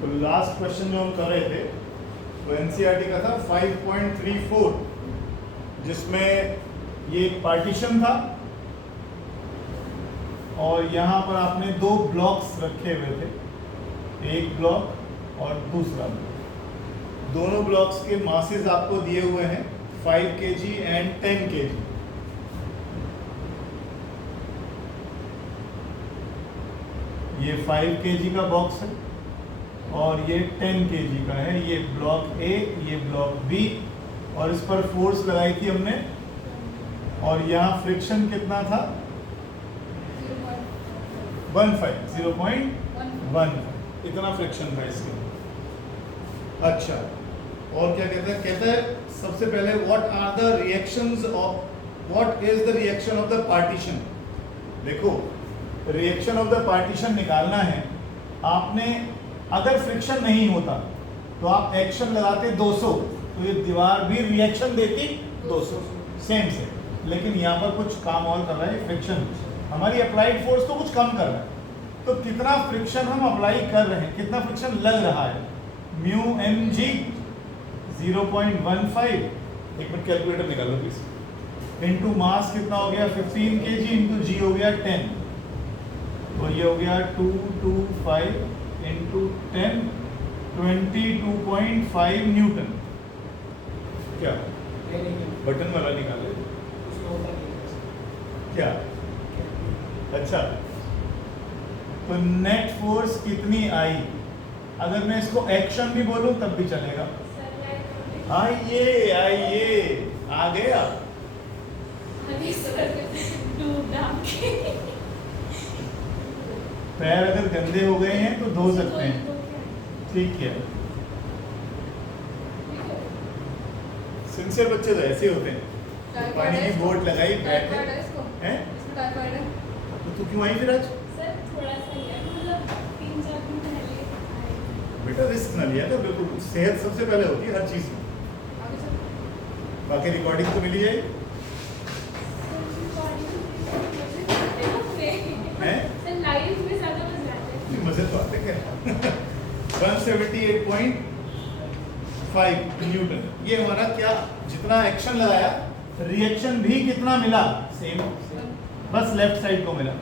तो last question जो हम कर रहे थे वो एनसीईआरटी का था 5.34, जिसमें ये एक पार्टीशन था और यहाँ पर आपने दो ब्लॉक्स रखे हुए थे, एक ब्लॉक और दूसरा ब्लॉक। दोनों ब्लॉक्स के मासेस आपको दिए हुए हैं 5 kg एंड 10 kg। ये 5 kg का बॉक्स है और ये 10 kg का है। ये ब्लॉक ए, ये ब्लॉक बी, और इस पर फोर्स लगाई थी हमने और यहाँ फ्रिक्शन कितना था 0.15 इतना फ्रिक्शन था इसके। अच्छा, और क्या कहते हैं, कहते हैं सबसे पहले what are the reactions of what is the reaction of the partition. देखो, रिएक्शन ऑफ द पार्टीशन निकालना है आपने। अगर फ्रिक्शन नहीं होता तो आप एक्शन लगाते 200 तो ये दीवार भी रिएक्शन देती 200 सेम से, लेकिन यहाँ पर कुछ काम और कर रहा है, फ्रिक्शन हमारी अप्लाइड फोर्स को कुछ कम कर रहा है। तो कितना फ्रिक्शन हम अप्लाई कर रहे हैं, कितना फ्रिक्शन लग रहा है, म्यू एम जी 0.15, एक मिनट कैलकुलेटर निकाल लो प्लीज, इनटू मास कितना हो गया 15 kg इंटू जी हो गया 10, तो ये हो गया 225 इंटू 10 22.5 न्यूटन। क्या बटन वाला निकाले क्या? अच्छा, तो नेट फोर्स कितनी आई? अगर मैं इसको एक्शन भी बोलूं तब भी चलेगा। आइए आइए, आ गया। पैर अगर गंदे हो गए हैं तो धो सकते हैं, ठीक है। सिंसियर बच्चे तो ऐसे होते हैं, पानी की बोट लगाई बैठे हैं। तो तू क्यों आई फिर आज? बेटा रिस्क ना लिया था, बिल्कुल सेहत सबसे पहले होती है हर चीज में। बाकी रिकॉर्डिंग तो मिली जाएगी मजे तो आते क्या 178.5 न्यूटन। ये हमारा क्या, जितना एक्शन लगाया रिएक्शन भी कितना मिला, सेम, बस लेफ्ट साइड को मिला।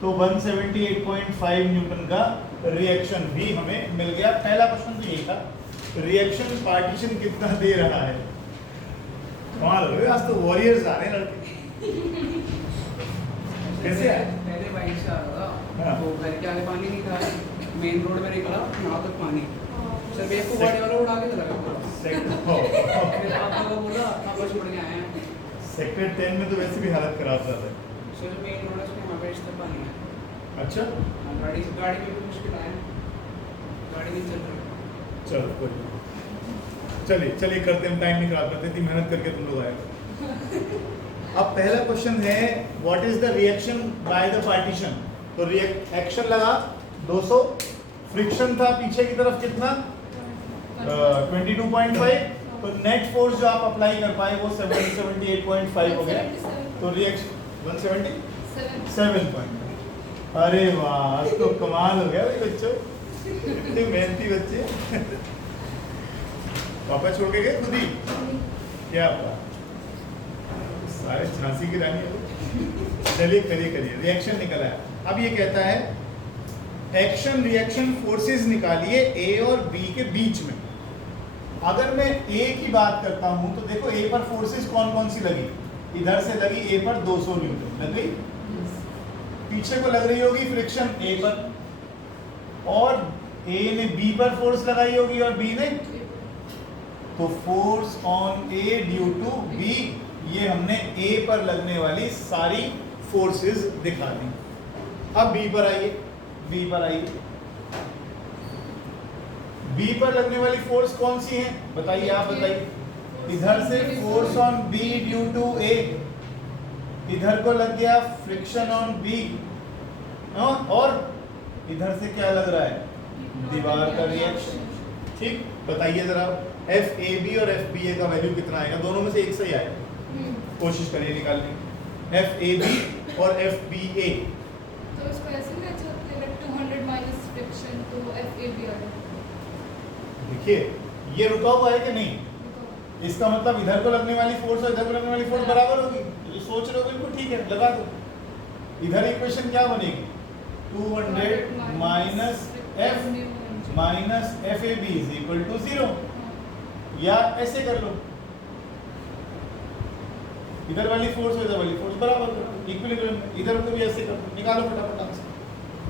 तो 178.5 न्यूटन का रिएक्शन भी हमें मिल गया। पहला क्वेश्चन तो यही था, रिएक्शन पार्टीशन कितना दे रहा है। कमाल हो गया, आज तो वॉरियर्स आ रहे हैं लड़के। कैसे आए? पहले बाइक से आ रहा था, हाँ। तो घर के आगे पानी नहीं था, मेन रोड में निकला यहाँ तक पानी, सर मेरे को गाड़ी वाला उड़ा के चला गया पूरा। फिर पापा को बोला पापा छोड़ के आए हैं। सेक्टर 10 में तो वैसे भी हालत खराब चल रहा है। सर मेन रोड है, उसमें यहाँ पे इस तक पानी है। अच्छा, गाड़ी में भी मुश्किल आया, गाड़ी नहीं चल रही। चलो कोई नहीं। चलिए चलिए करते हैं, टाइम नहीं खराब करते, इतनी मेहनत करके तुम लोग आए। अब पहला क्वेश्चन है what is the reaction by the partition. तो एक्शन लगा 200, फ्रिक्शन था पीछे की तरफ कितना 22.5, तो नेट फोर्स जो आप अप्लाई कर पाए वो 78.5 हो गया। तो रिएक्शन 177. अरे वाह, आज तो कमाल हो गया भाई बच्चों, इतने मेहनती बच्चे। पापा छोड़ के गए खुद ही, क्या बात, सारे झांसी की रानी हो। चलिए करिए करिए, रिएक्शन निकला है। अब ये कहता है एक्शन रिएक्शन फोर्सेस निकालिए ए और बी के बीच में। अगर मैं ए की बात करता हूं तो देखो ए पर फोर्सेस कौन कौन सी लगी, इधर से लगी ए पर 200 न्यूटन लग गई, पीछे को लग रही होगी फ्रिक्शन ए पर, और ए ने बी पर फोर्स लगाई होगी और बी ने, तो force on A due to B, ये हमने ए पर लगने वाली सारी फोर्सेस दिखा दी। अब बी पर आइए, बी पर आइए, बी पर लगने वाली फोर्स कौन सी है बताइए, आप बताइए। इधर से force on B due to A, इधर को लग गया फ्रिक्शन ऑन बी, और इधर से क्या लग रहा है, दीवार का रिएक्शन। ठीक, बताइए जरा एफ ए बी और एफ बी ए का वैल्यू कितना आएगा, दोनों में से एक सही आएगा, कोशिश करिए निकालने। एफ ए बी और एफ बी ए, तो इसको ऐसे भी अच्छा लगता है 200 माइनस फ्रिक्शन, तो एफ ए बी आ देखिए ये रुका हुआ है कि नहीं, इसका मतलब इधर को लगने वाली फोर्स और इधर को लगने वाली फोर्स बराबर होगी। तो सोच रहे हो बिल्कुल ठीक है, लगा दो। इधर इक्वेशन क्या बनेगी, 200 minus F minus F A B is equal to 0। या ऐसे कर लो, इधर वाली फोर्स और इधर वाली फोर्स बराबर करो, इक्विलिब्रियम में। इधर को भी ऐसे कर दो, निकालो फटाफट आंसर।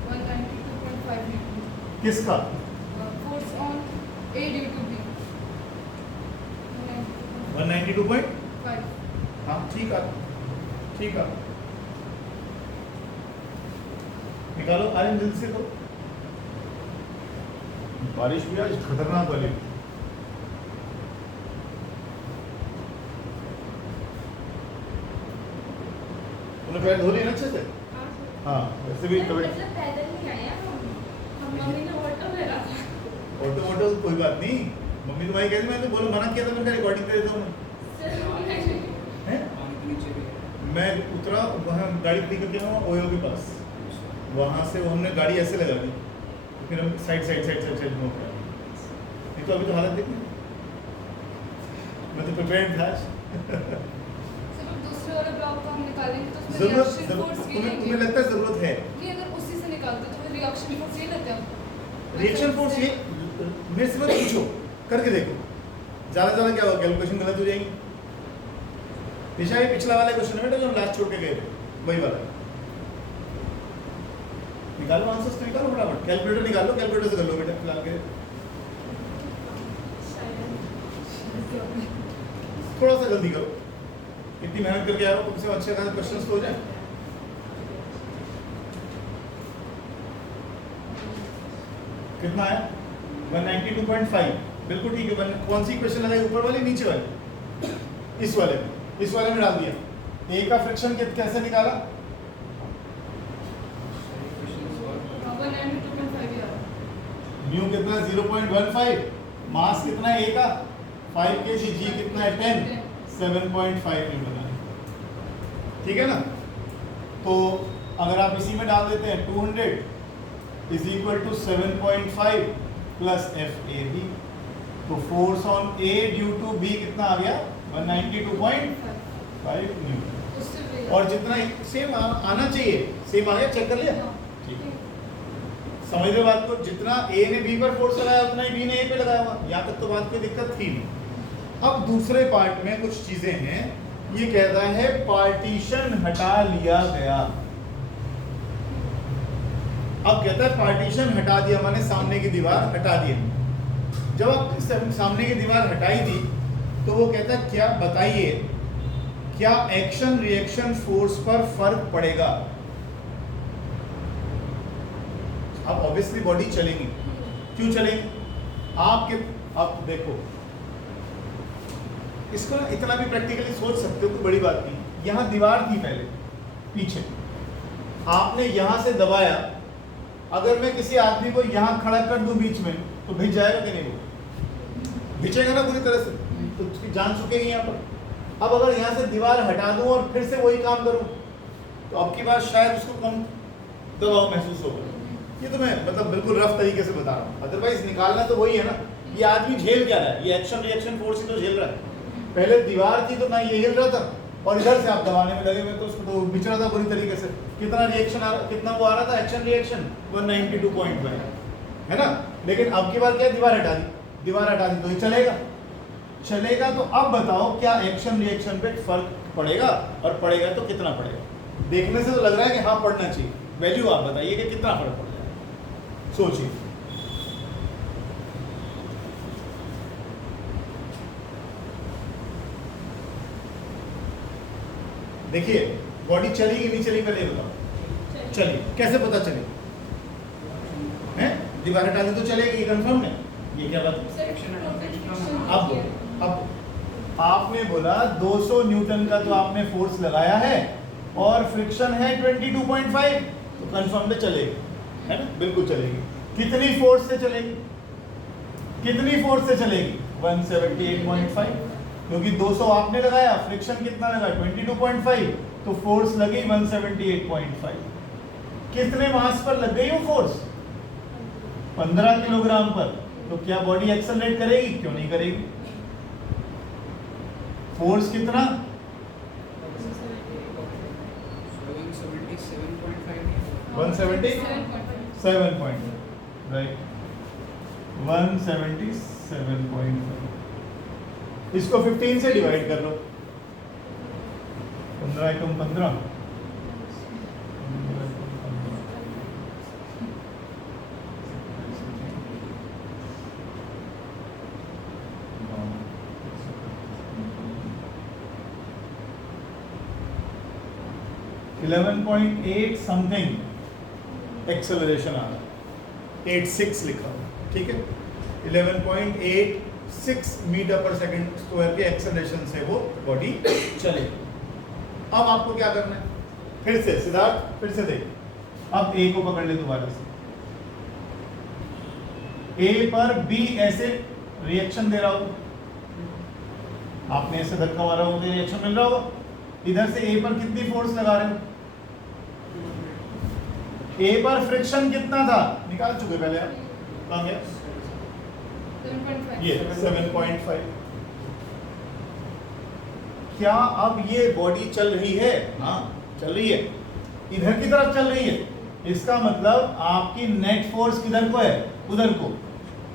192.5 किसका, force on A due to B 192.5। हाँ ठीक है, ठीक है, निकालो। अरे जल्दी से दो, बारिश भी आज खतरनाक वाली। उन्हें पैर धो लिए ना अच्छे से। हाँ वैसे भी कभी मतलब पैदल नहीं आए हम मम्मी ने ऑटो में रखा। ऑटो मोटो कोई बात नहीं, मम्मी तुम्हारी कहती, मैंने तो बोलो मना किया था, मैंने रिकॉर्डिंग कर देता हूँ हैं। पानी के नीचे भी है। मैं उतरा वहाँ गाड़ी खड़ी करके वहाँ ओयो के पास, वहाँ से हमने गाड़ी ऐसे लगा दी, फिर हम साइड में उतरा। नहीं तो अभी तो हालत देखी, मैं तो प्रिपेयर्ड था। सिर्फ दूसरे वाले ब्लॉक को हम निकालेंगे तो उसमें जरूरत रिएक्शन फोर्स ये तुम्हें लगता है जरूरत है नहीं, अगर उसी से निकालते तो फिर रिएक्शन फोर्स ये लगता है। रिएक्शन फोर्स ये मेरे से मत पूछो, करके देखो, ज़्यादा क्या होगा, कैलकुलेशन गलत हो जाएगी। निशा ये पिछला वाला क्वेश्चन है बेटा जो हम लास्ट छोड़ के गए थे, वही वाला। निकालो आंसर्स तो निकालो फटाफट, कैलकुलेटर निकालो, कैलकुलेटर से कर लो बेटा फिलहाल के। थोड़ा सा जल्दी करो, इतनी मेहनत करके आए हो, तुमसे अच्छे खासे क्वेश्चंस तो हो जाए। कितना आया, 192.5, बिल्कुल ठीक है। कौन सी क्वेश्चन लगाई, ऊपर वाली नीचे वाली, इस वाले में डाल दिया। ए का फ्रिक्शन कैसे निकाला, 192.5 यार। न्यू कितना है 0.15, मास कितना है ए का 5 kg, जी कितना है 10, 7.5 न्यूटन है, ठीक है ना। तो अगर आप इसी में डाल देते हैं 200 is equal to 7.5 plus F A B, तो force on A due to B कितना आ गया 192.5 न्यूटन। उससे भी और जितना सेम आना चाहिए, सेम आ गया, चेक कर लिया, ठीक है। समझ रहे बात को, जितना ए ने बी पर फोर्स लगाया उतना ही बी ने ए पे लगाया हुआ, यहाँ तक तो बात कोई दिक्कत थी नहीं। अब दूसरे पार्ट में कुछ चीजें हैं, ये कहता है पार्टीशन हटा लिया गया। अब कहता है पार्टीशन हटा दिया, माने सामने की दीवार हटा दी। जब आप सामने की दीवार हटाई दी तो वो कहता है क्या बताइए, क्या एक्शन रिएक्शन फोर्स पर फर्क पड़ेगा। अब ऑब्वियसली बॉडी चलेगी, क्यों चलेगी, आप देखो इसको ना, इतना भी प्रैक्टिकली सोच सकते हो, कोई बड़ी बात नहीं। यहाँ दीवार थी पहले पीछे, आपने यहाँ से दबाया, अगर मैं किसी आदमी को यहाँ खड़ा कर दूं बीच में तो भिज जाएगा कि नहीं, वो भिजेगा ना पूरी तरह से, तो उसकी जान चुकेगी यहाँ पर। अब अगर यहाँ से दीवार हटा दूं और फिर से वही काम करूं तो अब की बात शायद उसको कम दबाव महसूस होगा। ये तो मैं मतलब बिल्कुल रफ तरीके से बता रहा हूँ, अदरवाइज निकालना तो वही है ना। ये आदमी झेल क्या रहा है, ये एक्शन रिएक्शन फोर्स ही तो झेल रहा है। पहले दीवार थी तो ना ये हिल रहा था, और इधर से आप दबाने में लगे हुए तो उसको तो बिछ रहा था बुरी तरीके से। कितना रिएक्शन कितना वो आ रहा था, एक्शन रिएक्शन 192.5 है ना। लेकिन अब की बार क्या, दीवार हटा दी, दीवार हटा दी तो ये चलेगा। तो अब बताओ क्या एक्शन रिएक्शन पे फर्क पड़ेगा, और पड़ेगा तो कितना पड़ेगा। देखने से तो लग रहा है कि हाँ पड़ना चाहिए, वैल्यू आप बताइए कि कितना फर्क पड़ जाएगा, सोचिए। देखिए बॉडी चलेगी नहीं चलेगी पहले बताओ, चलिए कैसे पता चलेगी, हैं दीवार हटा दी तो चलेगी कंफर्म है, ये क्या बात है। अब आपने बोला 200 न्यूटन का तो आपने फोर्स लगाया है और फ्रिक्शन है 22.5, तो कंफर्म पे चलेगी, है ना, बिल्कुल चलेगी। कितनी फोर्स से चलेगी, कितनी फोर्स से चलेगी 178.5, क्योंकि 200 आपने लगाया, फ्रिक्शन कितना लगा 22.5, तो फोर्स लगी 178.5। कितने मास पर लग गई वो फोर्स, 15 किलोग्राम पर, तो क्या बॉडी एक्सेलरेट करेगी? क्यों नहीं करेगी? फोर्स कितना? 177 पॉइंट, राइट, 177.5। इसको 15 से डिवाइड कर लो, 15 एकम 15, 11.8 समथिंग एक्सेलरेशन आ रहा है, 86 लिखा हुआ, ठीक है। 11.86 मीटर पर सेकंड स्क्वायर के एक्सेलरेशन से वो बॉडी चले। अब आपको क्या करना है? फिर से सिद्धार्थ, फिर से देख, अब ए को पकड़ ले दोबारा से। ए पर बी ऐसे रिएक्शन दे रहा हो, आपने ऐसे धक्का मारा हो तो रिएक्शन मिल रहा होगा। इधर से ए पर कितनी फोर्स लगा रहे हो? ए पर फ्रिक्शन कितना था? निकाल चुके पहले आप, कहाँ गया? 7.5। ये 7.5। क्या अब ये बॉडी चल रही है? हाँ चल रही है, इधर की तरफ चल रही है। इसका मतलब आपकी नेट फोर्स किधर को है? उधर को।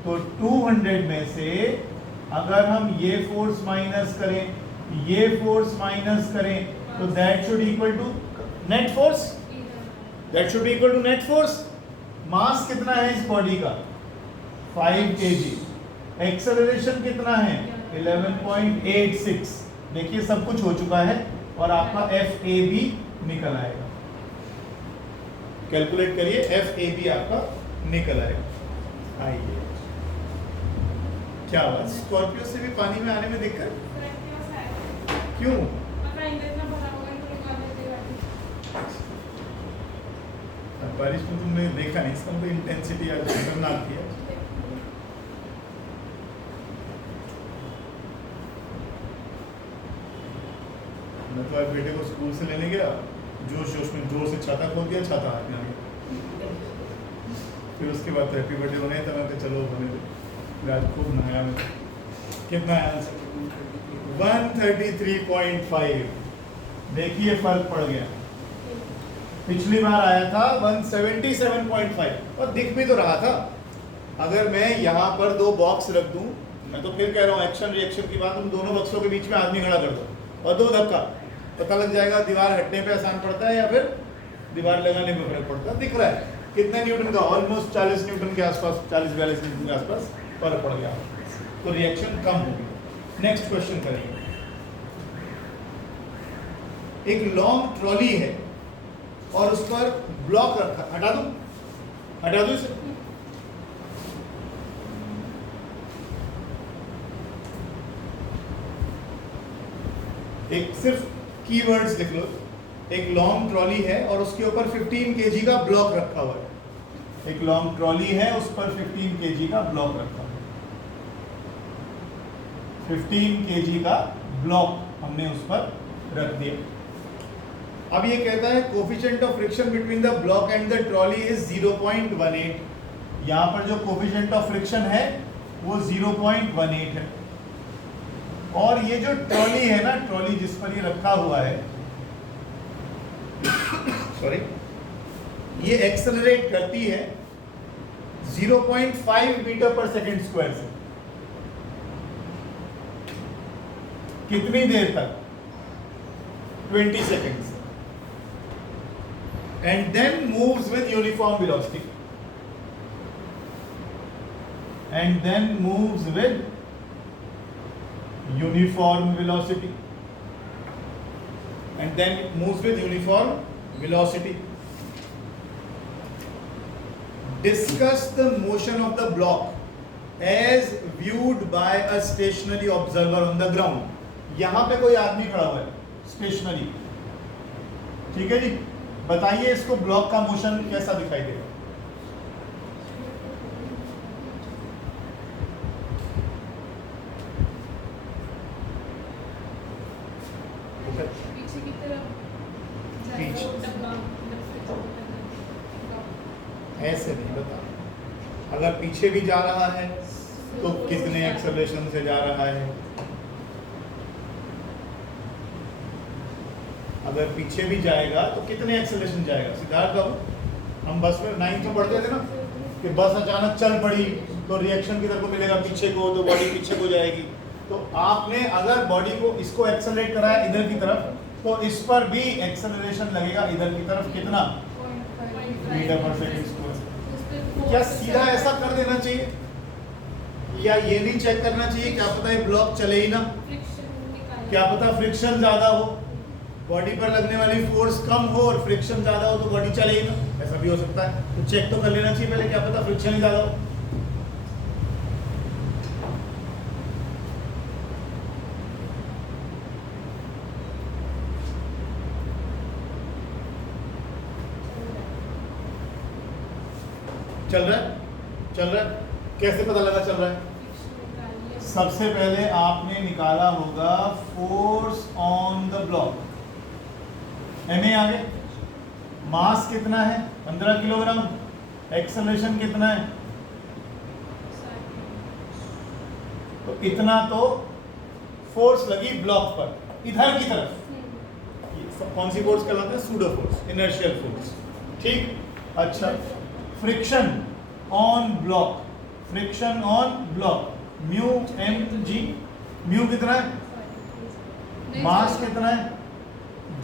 तो 200 में से अगर हम ये फोर्स माइनस करें, ये फोर्स माइनस करें, तो that should equal to net force. That should be equal to net force. Mass कितना है इस बॉडी का? 5 kg। एक्सेलरेशन कितना है? 11.86। देखिए सब कुछ हो चुका है और आपका FAB निकल आएगा। कैलकुलेट करिए, FAB आपका निकल आएगा। आइए, क्या बात, स्कॉर्पियो से भी पानी में आने में दिक्कत क्यों? बारिश में तुमने देखा नहीं, इसका मतलब इंटेंसिटी आज खतरनाक थी। मैं तो आज बेटे को स्कूल से लेने गया, जोश जोश में जोर से छाता खोल दिया, छाता हाथ में आ गया। फिर उसके बाद तो हैप्पी बर्थडे होने था, मैं चलो होने दे। आज खूब नहाया मैं। कितना आया? 133.5। देखिए फर्क पड़ गया। पिछली बार आया था 177.5 और दिख भी तो रहा था। अगर मैं यहाँ पर 2 बॉक्स रख दूं, मैं तो फिर कह रहा हूँ एक्शन रिएक्शन की बात, तुम दोनों बक्सों के बीच में आदमी खड़ा कर दो और 2 धक्का, पता लग जाएगा दीवार हटने पे आसान पड़ता है या फिर दीवार लगाने में फर्क पड़ता है। दिख रहा है कितने न्यूटन का? ऑलमोस्ट 40 न्यूटन के आसपास, 40-42 न्यूटन के आसपास फर्क पड़ गया, तो रिएक्शन कम होगी। नेक्स्ट क्वेश्चन करेंगे। एक लॉन्ग ट्रॉली है और उस पर ब्लॉक रखा, हटा दो इसे। एक सिर्फ कीवर्ड्स लिख लो। एक लॉन्ग ट्रॉली है और उसके ऊपर 15 kg का ब्लॉक रखा हुआ है। एक लॉन्ग ट्रॉली है, उस पर 15 kg का ब्लॉक रखा हुआ है। 15 kg का ब्लॉक हमने उस पर रख दिया। अब ये कहता है coefficient of friction between the block and the trolley is 0.18। यहाँ पर जो कोफिशिएंट ऑफ फ्रिक्शन है वो 0.18 है। और ये जो ट्रॉली है ना, ट्रॉली जिस पर ये रखा हुआ है, सॉरी, ये एक्सेलरेट करती है 0.5 मीटर पर सेकंड स्क्वायर से। कितनी देर तक? 20 seconds। and then moves with uniform velocity, and then moves with uniform velocity, and then moves with uniform velocity. Discuss the motion of the block as viewed by a stationary observer on the ground. यहां पे कोई आदमी खड़ा हुआ है stationery, ठीक है जी। बताइए इसको ब्लॉक का मोशन कैसा दिखाई देगा? पीछे की तरफ पीछे। ऐसे नहीं बता, अगर पीछे भी जा रहा है तो कितने एक्सेलरेशन से जा रहा है। अगर पीछे भी जाएगा तो कितने एक्सेलरेशन जाएगा। सिद्धार्थ बाबू, हम बस में 9th में पढ़ते थे ना कि बस अचानक चल पड़ी तो रिएक्शन किधर को मिलेगा, पीछे को, तो बॉडी पीछे को जाएगी। तो आपने अगर बॉडी को इसको एक्सेलरेट कराया इधर की तरफ, तो इस पर भी एक्सेलरेशन लगेगा इधर की तरफ, कितना, मीटर पर सेकंड स्क्वायर। क्या सीधा ऐसा कर देना चाहिए, या ये नहीं चेक करना चाहिए, क्या पता है ब्लॉक चले ही ना, क्या पता फ्रिक्शन ज्यादा हो, बॉडी पर लगने वाली फोर्स कम हो और फ्रिक्शन ज्यादा हो तो बॉडी चले ही ना, ऐसा भी हो सकता है। तो चेक तो कर लेना चाहिए पहले, क्या पता फ्रिक्शन ही ज्यादा हो। चल रहा है, चल रहा है, कैसे पता लगा चल रहा है। सबसे पहले आपने निकाला होगा force on the block, MA आगे, मास कितना है 15 किलोग्राम, एक्सेलरेशन कितना है, तो इतना तो फोर्स लगी ब्लॉक पर इधर की तरफ। कौन सी फोर्स कहलाता है, सूडो फोर्स, इनर्शियल फोर्स। ठीक, अच्छा, friction on block, friction on block, mu M G, mu कितना है, मास कितना है,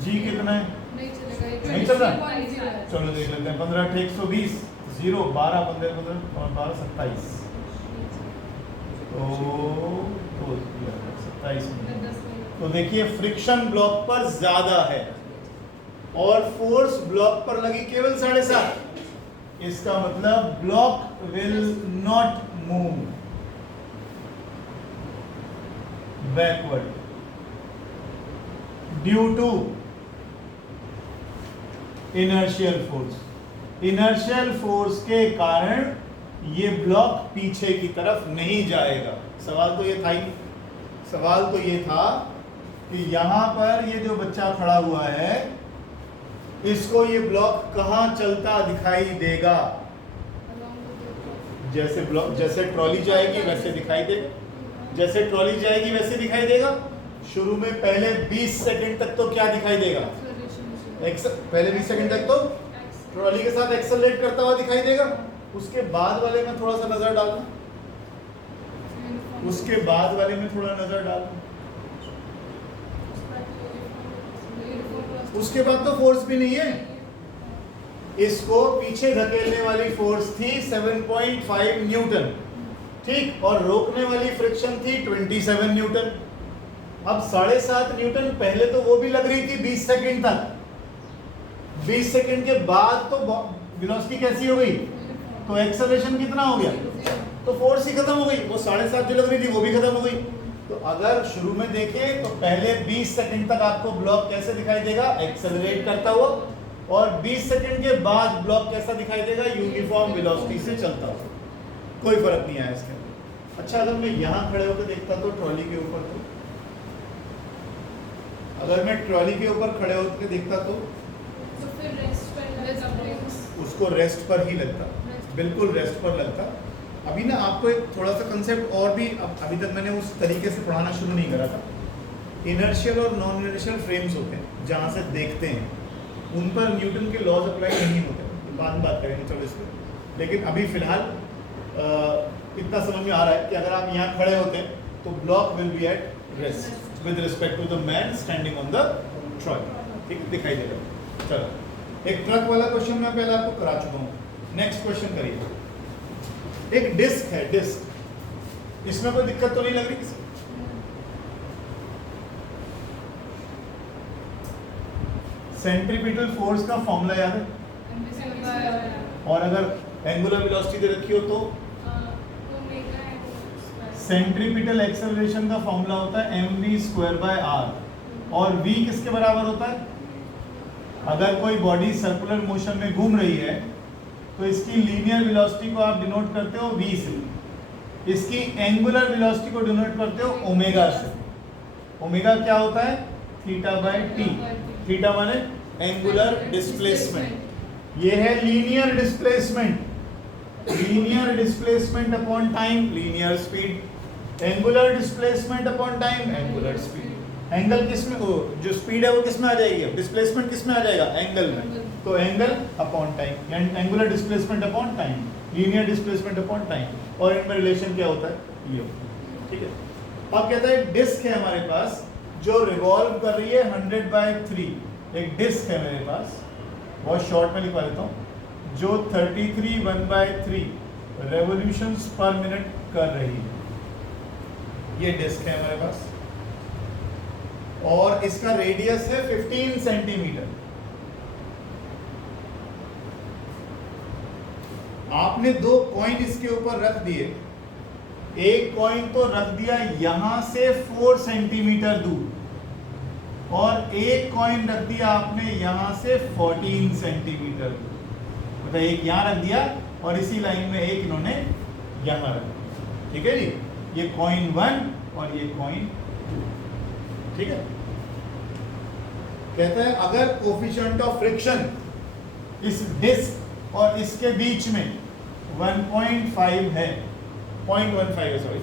जी कितना है, नहीं चल रहा। चलो देख लेते हैं, 15 × 120, 0, 12, 15, 15 और 12, 27, तो 27। तो देखिए फ्रिक्शन ब्लॉक पर ज्यादा है और फोर्स ब्लॉक पर लगी केवल 7.5। इसका मतलब block will not move backward due to inertial force. Inertial force के कारण ये ब्लॉक पीछे की तरफ नहीं जाएगा। सवाल तो ये था ही, सवाल तो ये था कि यहां पर ये जो बच्चा खड़ा हुआ है इसको ये ब्लॉक कहां चलता दिखाई देगा। जैसे ब्लॉक, जैसे ट्रॉली जाएगी वैसे दिखाई देगा, जैसे ट्रॉली जाएगी वैसे दिखाई देगा। शुरू में पहले 20 सेकंड तक तो क्या दिखाई देगा, पहले 20 सेकंड तक तो ट्रॉली के साथ एक्सेलरेट करता हुआ दिखाई देगा। उसके बाद वाले में थोड़ा सा नजर डालना, उसके बाद वाले में थोड़ा नजर डालना, उसके बाद तो फोर्स भी नहीं है। इसको पीछे धकेलने वाली फोर्स थी 7.5 न्यूटन, ठीक, और रोकने वाली फ्रिक्शन थी 27 न्यूटन। अब 7.5 न्यूटन पहले तो वो भी लग रही थी 20 सेकंड तक, 20 सेकंड के बाद तो वेलोसिटी कैसी हो गई, तो एक्सेलरेशन कितना हो गया, तो फोर्स ही खत्म हो गई। वो 7.5 जो लग रही थी वो भी खत्म हो गई। तो अगर शुरू में देखें तो पहले 20 सेकंड तक आपको ब्लॉक कैसे दिखाई देगा, एक्सेलरेट करता हुआ, और 20 सेकंड के बाद ब्लॉक कैसा दिखाई देगा, यूनिफॉर्म वेलोसिटी से चलता हुआ। कोई फर्क नहीं आया इसके अंदर। अच्छा, अगर मैं यहाँ खड़े होकर देखता तो ट्रॉली के ऊपर, तो अगर मैं ट्रॉली के ऊपर खड़े होकर देखता तो फिर रेस्ट पर उसको रेस्ट पर ही लगता, बिल्कुल रेस्ट पर लगता। अभी ना आपको एक थोड़ा सा कंसेप्ट और भी, अभी तक मैंने उस तरीके से पढ़ाना शुरू नहीं करा था। इनर्शियल और नॉन इनर्शियल फ्रेम्स होते हैं जहाँ से देखते हैं, उन पर न्यूटन के लॉज अप्लाई नहीं होते, तो बाद में बात करेंगे चलो इस पर। लेकिन अभी फिलहाल इतना समझ में आ रहा है कि अगर आप यहाँ खड़े होते तो block will be at rest with respect to the man standing on the trolley. ठीक है, दिखाई दे रहा है। चलो, एक ट्रक वाला क्वेश्चन मैं पहले आपको करा चुका हूँ। नेक्स्ट क्वेश्चन करिए। एक डिस्क है, डिस्क, इसमें कोई दिक्कत तो नहीं लग रही किसी? सेंट्रीपिटल फोर्स का फॉर्मूला याद है? और अगर एंगुलर वेलोसिटी दे रखी हो तो सेंट्रीपिटल एक्सेलरेशन का फॉर्मूला होता है mv²/r, और v किसके बराबर होता है? अगर कोई बॉडी सर्कुलर मोशन में घूम रही है तो इसकी लीनियर वेलोसिटी को आप डिनोट करते हो v से, इसकी एंगुलर वेलोसिटी को डिनोट करते हो ओमेगा से। ओमेगा क्या होता है? θ/t। थीटा माने एंगुलर डिस्प्लेसमेंट, ये है linear displacement, linear displacement upon time, linear speed. Angular displacement upon time, angular speed. Angle किस में, जो स्पीड है वो किस में आ जाएगी, डिस्प्लेसमेंट किस में आ जाएगा, एंगल में। तो angle upon time, angular displacement upon time, linear displacement upon time. और इनमें रिलेशन क्या होता है, ये। ठीक है। अब कहता है डिस्क है हमारे पास जो रिवॉल्व कर रही है 100/3। एक डिस्क है मेरे पास, बहुत शॉर्ट में लिखवा देता हूँ, जो 33 1/3 रेवोल्यूशंस पर मिनट कर रही है। ये डिस्क है हमारे पास और इसका रेडियस है 15 सेंटीमीटर। आपने 2 कॉइन इसके ऊपर रख दिए, एक कॉइन तो रख दिया यहां से 4 सेंटीमीटर दूर और एक कॉइन रख दिया आपने यहां से 14 सेंटीमीटर दूर। मतलब एक यहां रख दिया और इसी लाइन में एक इन्होंने यहां रख दिया। ठीक है जी, ये कॉइन 1 और ये कॉइन 2। ठीक है। कहता है अगर कोफिशिएंट ऑफ फ्रिक्शन इस डिस्क और इसके बीच में 1.5 है, 0.15 है सॉरी,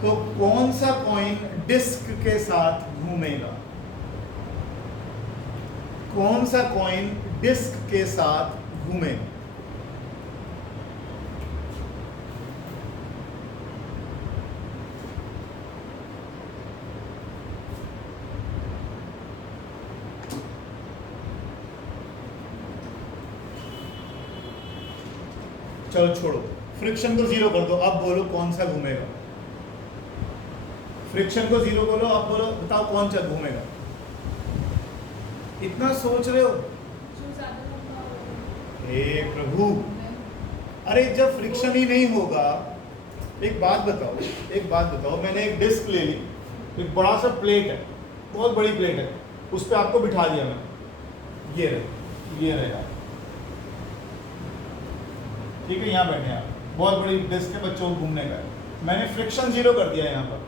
तो कौन सा कॉइन डिस्क के साथ घूमेगा, कौन सा कॉइन डिस्क के साथ घूमेगा। चलो छोड़ो, फ्रिक्शन को 0 कर दो, अब बोलो कौन सा घूमेगा। फ्रिक्शन को 0 बोलो, अब बोलो बताओ कौन सा घूमेगा। इतना सोच रहे हो, हे प्रभु। अरे जब फ्रिक्शन ही नहीं होगा, एक बात बताओ, मैंने एक डिस्क ले ली, एक बड़ा सा प्लेट है, बहुत बड़ी प्लेट है, उस पर आपको बिठा दिया मैंने, ये रहेगा। ठीक है, यहाँ बैठे आप, बहुत बड़ी डिस्क है, बच्चों को घूमने का है। मैंने फ्रिक्शन 0 कर दिया यहाँ पर।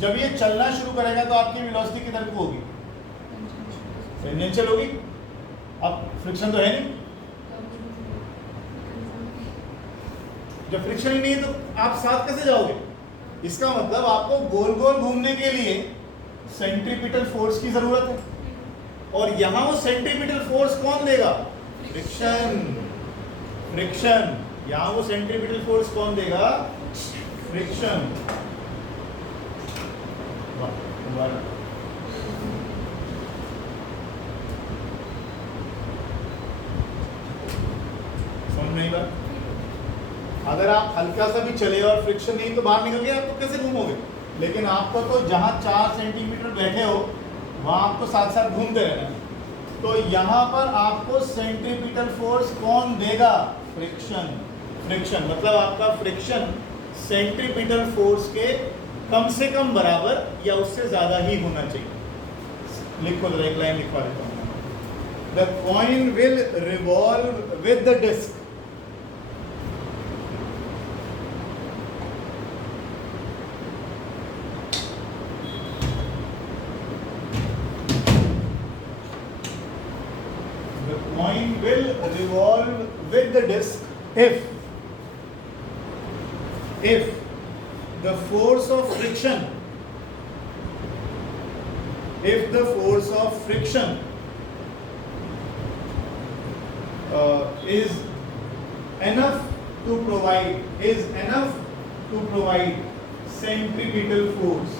जब ये चलना शुरू करेगा तो आपकी वेलोसिटी किधर को होगी, टेंजेंशियल होगी। अब फ्रिक्शन तो है नहीं, जब फ्रिक्शन ही नहीं है तो आप साथ कैसे जाओगे। इसका मतलब आपको गोल गोल घूमने के लिए सेंट्रीपिटल फोर्स की जरूरत है, और यहां वो सेंट्रीपिटल फोर्स कौन देगा, फ्रिक्शन। यहां वो सेंट्रीपिटल फोर्स कौन देगा, फ्रिक्शन। समझ नहीं बात। अगर आप हल्का सा भी चले और फ्रिक्शन नहीं तो बाहर निकल गया, आप तो कैसे घूमोगे। लेकिन आपको तो जहां 4 सेंटीमीटर बैठे हो वहां आपको साथ साथ घूमते रहना। तो यहां पर आपको सेंट्रीपिटल फोर्स कौन देगा, फ्रिक्शन। मतलब आपका फ्रिक्शन सेंट्रीपिटल फोर्स के कम से कम बराबर या उससे ज्यादा ही होना चाहिए। लिखो जरा, एक लाइन लिखवा देता हूं। The coin will revolve with the disc. The coin will revolve with the disk if the force of friction is enough to provide centripetal force.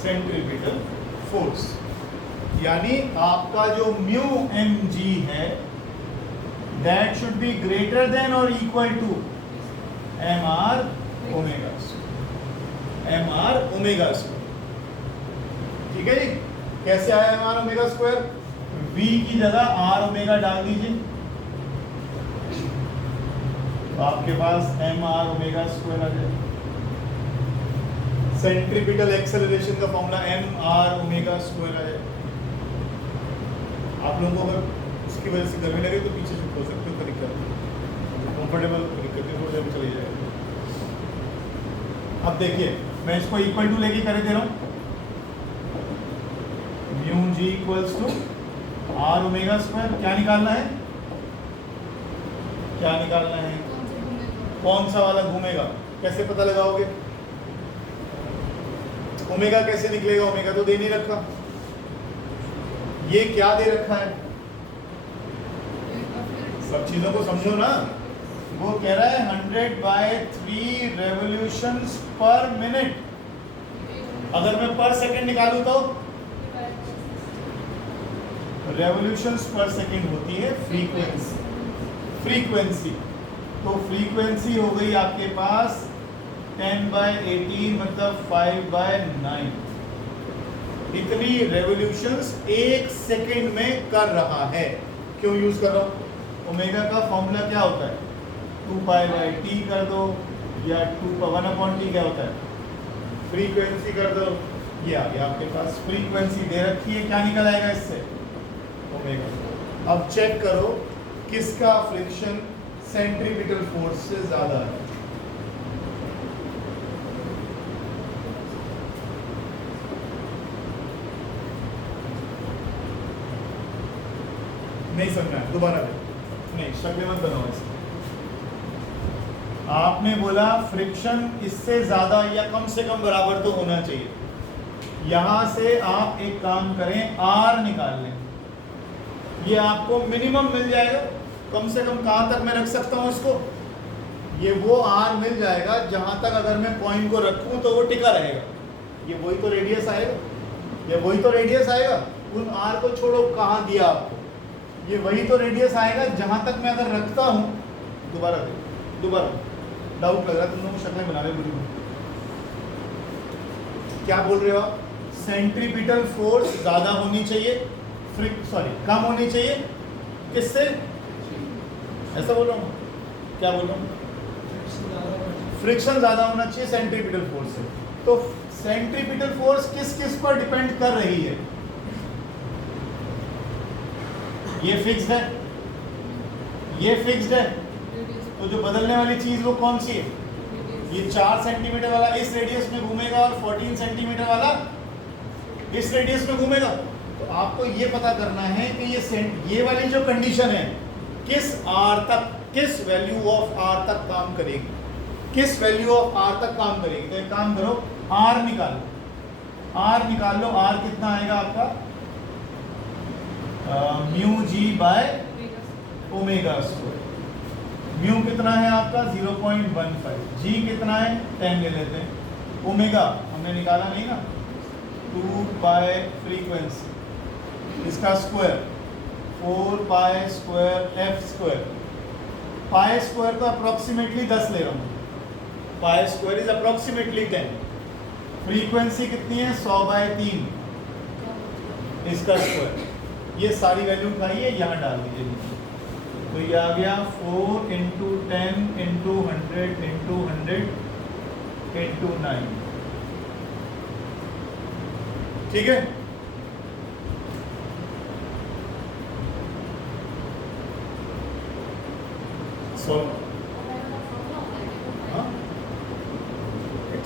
Centripetal force, यानी आपका जो म्यू mg है that should be greater than और equal to mr omega square. ठीक है जी। कैसे आया mr omega square, v की जगह r ओमेगा डाल दीजिए तो आपके पास mr ओमेगा स्क्वायर आ जाएगा। सेंट्रीपिटल एक्सेलरेशन का फॉर्मूला mr ओमेगा स्क्वायर आ जाएगा। आप लोगों को अगर उसकी वजह से गर्मी लगे तो पीछे शिफ्ट हो सकते हो, कोई दिक्कत नहीं, कंफर्टेबल कोई दिक्कत नहीं, थोड़ी देर में चली जाएगी। अब देखिए मैं इसको इक्वल टू लेके करे दे रहा हूँ, mu G equals to R omega square. क्या निकालना है, क्या निकालना है, कौन सा वाला घूमेगा, कैसे पता लगाओगे, ओमेगा कैसे निकलेगा, ओमेगा तो दे नहीं रखा, ये क्या दे रखा है, सब चीजों को समझो ना। वो कह रहा है 100/3 रेवोल्यूशंस पर मिनट। अगर मैं पर सेकंड निकालूं तो रेवोल्यूशंस पर सेकंड होती है फ्रीक्वेंसी। तो फ्रीक्वेंसी हो गई आपके पास 10/18 मतलब 5/9। इतनी रेवोल्यूशंस एक सेकंड में कर रहा है। क्यों यूज कर रहा हूं, ओमेगा का फॉर्मूला क्या होता है, 2π/t कर दो या 1/t क्या होता है, फ्रीक्वेंसी कर दो। ये आ गया आपके पास, फ्रीक्वेंसी दे रखी है, क्या निकल आएगा इससे, ओमेगा। अब चेक करो किसका फ्रिक्शन सेंट्रीपिटल फोर्स से ज्यादा है। नहीं समझना है, दोबारा नहीं, शक्ल मत बनाओ इसको। आपने बोला फ्रिक्शन इससे ज्यादा या कम से कम बराबर तो होना चाहिए। यहां से आप एक काम करें, आर निकाल लें, ये आपको मिनिमम मिल जाएगा। कम से कम कहां तक मैं रख सकता हूं इसको, ये वो आर मिल जाएगा जहां तक अगर मैं पॉइंट को रखूं तो वो टिका रहेगा। ये वही तो रेडियस आएगा, ये वही तो रेडियस आएगा। उन आर को छोड़ो, कहां दिया आपको, ये वही तो रेडियस आएगा जहां तक मैं अगर रखता हूं। दोबारा डाउट लग रहा है तुम लोग, शक्लें बना रहे बुरी। क्या बोल रहे हो आप, सेंट्रीपिटल फोर्स ज्यादा होनी चाहिए, कम होनी चाहिए किससे, ऐसा बोल रहा हूं, क्या बोल रहा हूं, फ्रिक्शन ज्यादा होना चाहिए सेंट्रीपिटल फोर्स से। तो सेंट्रीपिटल फोर्स किस किस पर डिपेंड कर रही है, ये फिक्स्ड है, ये फिक्स्ड है। तो जो बदलने वाली चीज वो कौन सी है, ये 4 सेंटीमीटर वाला इस रेडियस में घूमेगा और 14 सेंटीमीटर वाला इस रेडियस में घूमेगा। तो आपको ये पता करना है कि ये वाली जो कंडीशन है किस आर तक, किस वैल्यू ऑफ आर तक काम करेगी, किस वैल्यू ऑफ आर तक काम करेगी। तो एक काम करो, आर निकालो, आर निकाल लो। आर कितना आएगा आपका, mu G by omega square. Mu कितना है आपका 0.15, जी कितना है 10 ले लेते हैं, ओमेगा हमने निकाला नहीं ना, 2π फ्रीक्वेंसी, इसका square 4π square F square. Pi square तो अप्रोक्सीमेटली 10 ले रहा हूँ, pi square is approximately 10। Frequency कितनी है 100/3, इसका स्क्वायर। ये सारी वैल्यू उठाइए, यहाँ डाल दीजिए। तो ये आ गया 4 × 10 × 100 × 100 × 9। ठीक है,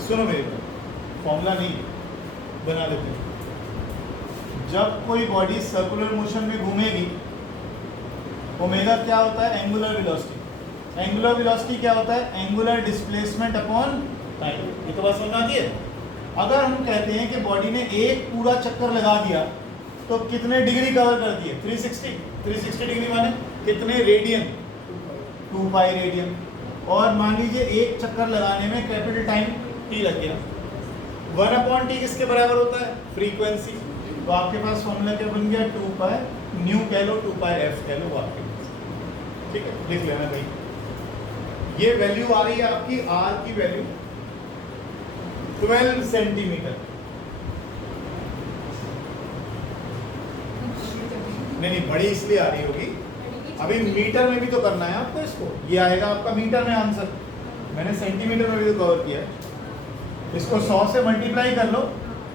सुनो मेरे को, फॉर्मूला नहीं बना लेते हैं। जब कोई बॉडी सर्कुलर मोशन में घूमेगी, ओमेगा क्या होता है, एंगुलर वेलोसिटी। एंगुलर वेलोसिटी क्या होता है, एंगुलर डिस्प्लेसमेंट अपॉन टाइम। ये तो बात समझ आती है। अगर हम कहते हैं कि बॉडी ने एक पूरा चक्कर लगा दिया तो कितने डिग्री कवर कर दिए, 360 डिग्री माने कितने रेडियन, 2π रेडियन। और मान लीजिए एक चक्कर लगाने में कैपिटल टाइम t लग गया, 1/t किसके बराबर होता है, फ्रीक्वेंसी। तो आपके पास फॉर्मूला क्या बन गया, 2π न्यू कह लो, 2πf कह लो, वो आपके पास। ठीक है, लिख लेना भाई। ये वैल्यू आ रही है आपकी r की वैल्यू 12 सेंटीमीटर। नहीं, बड़ी इसलिए आ रही होगी, अभी मीटर में भी तो करना है आपको इसको। ये आएगा आपका मीटर में आंसर, मैंने सेंटीमीटर में भी तो कवर किया है। इसको 100 से मल्टीप्लाई कर लो,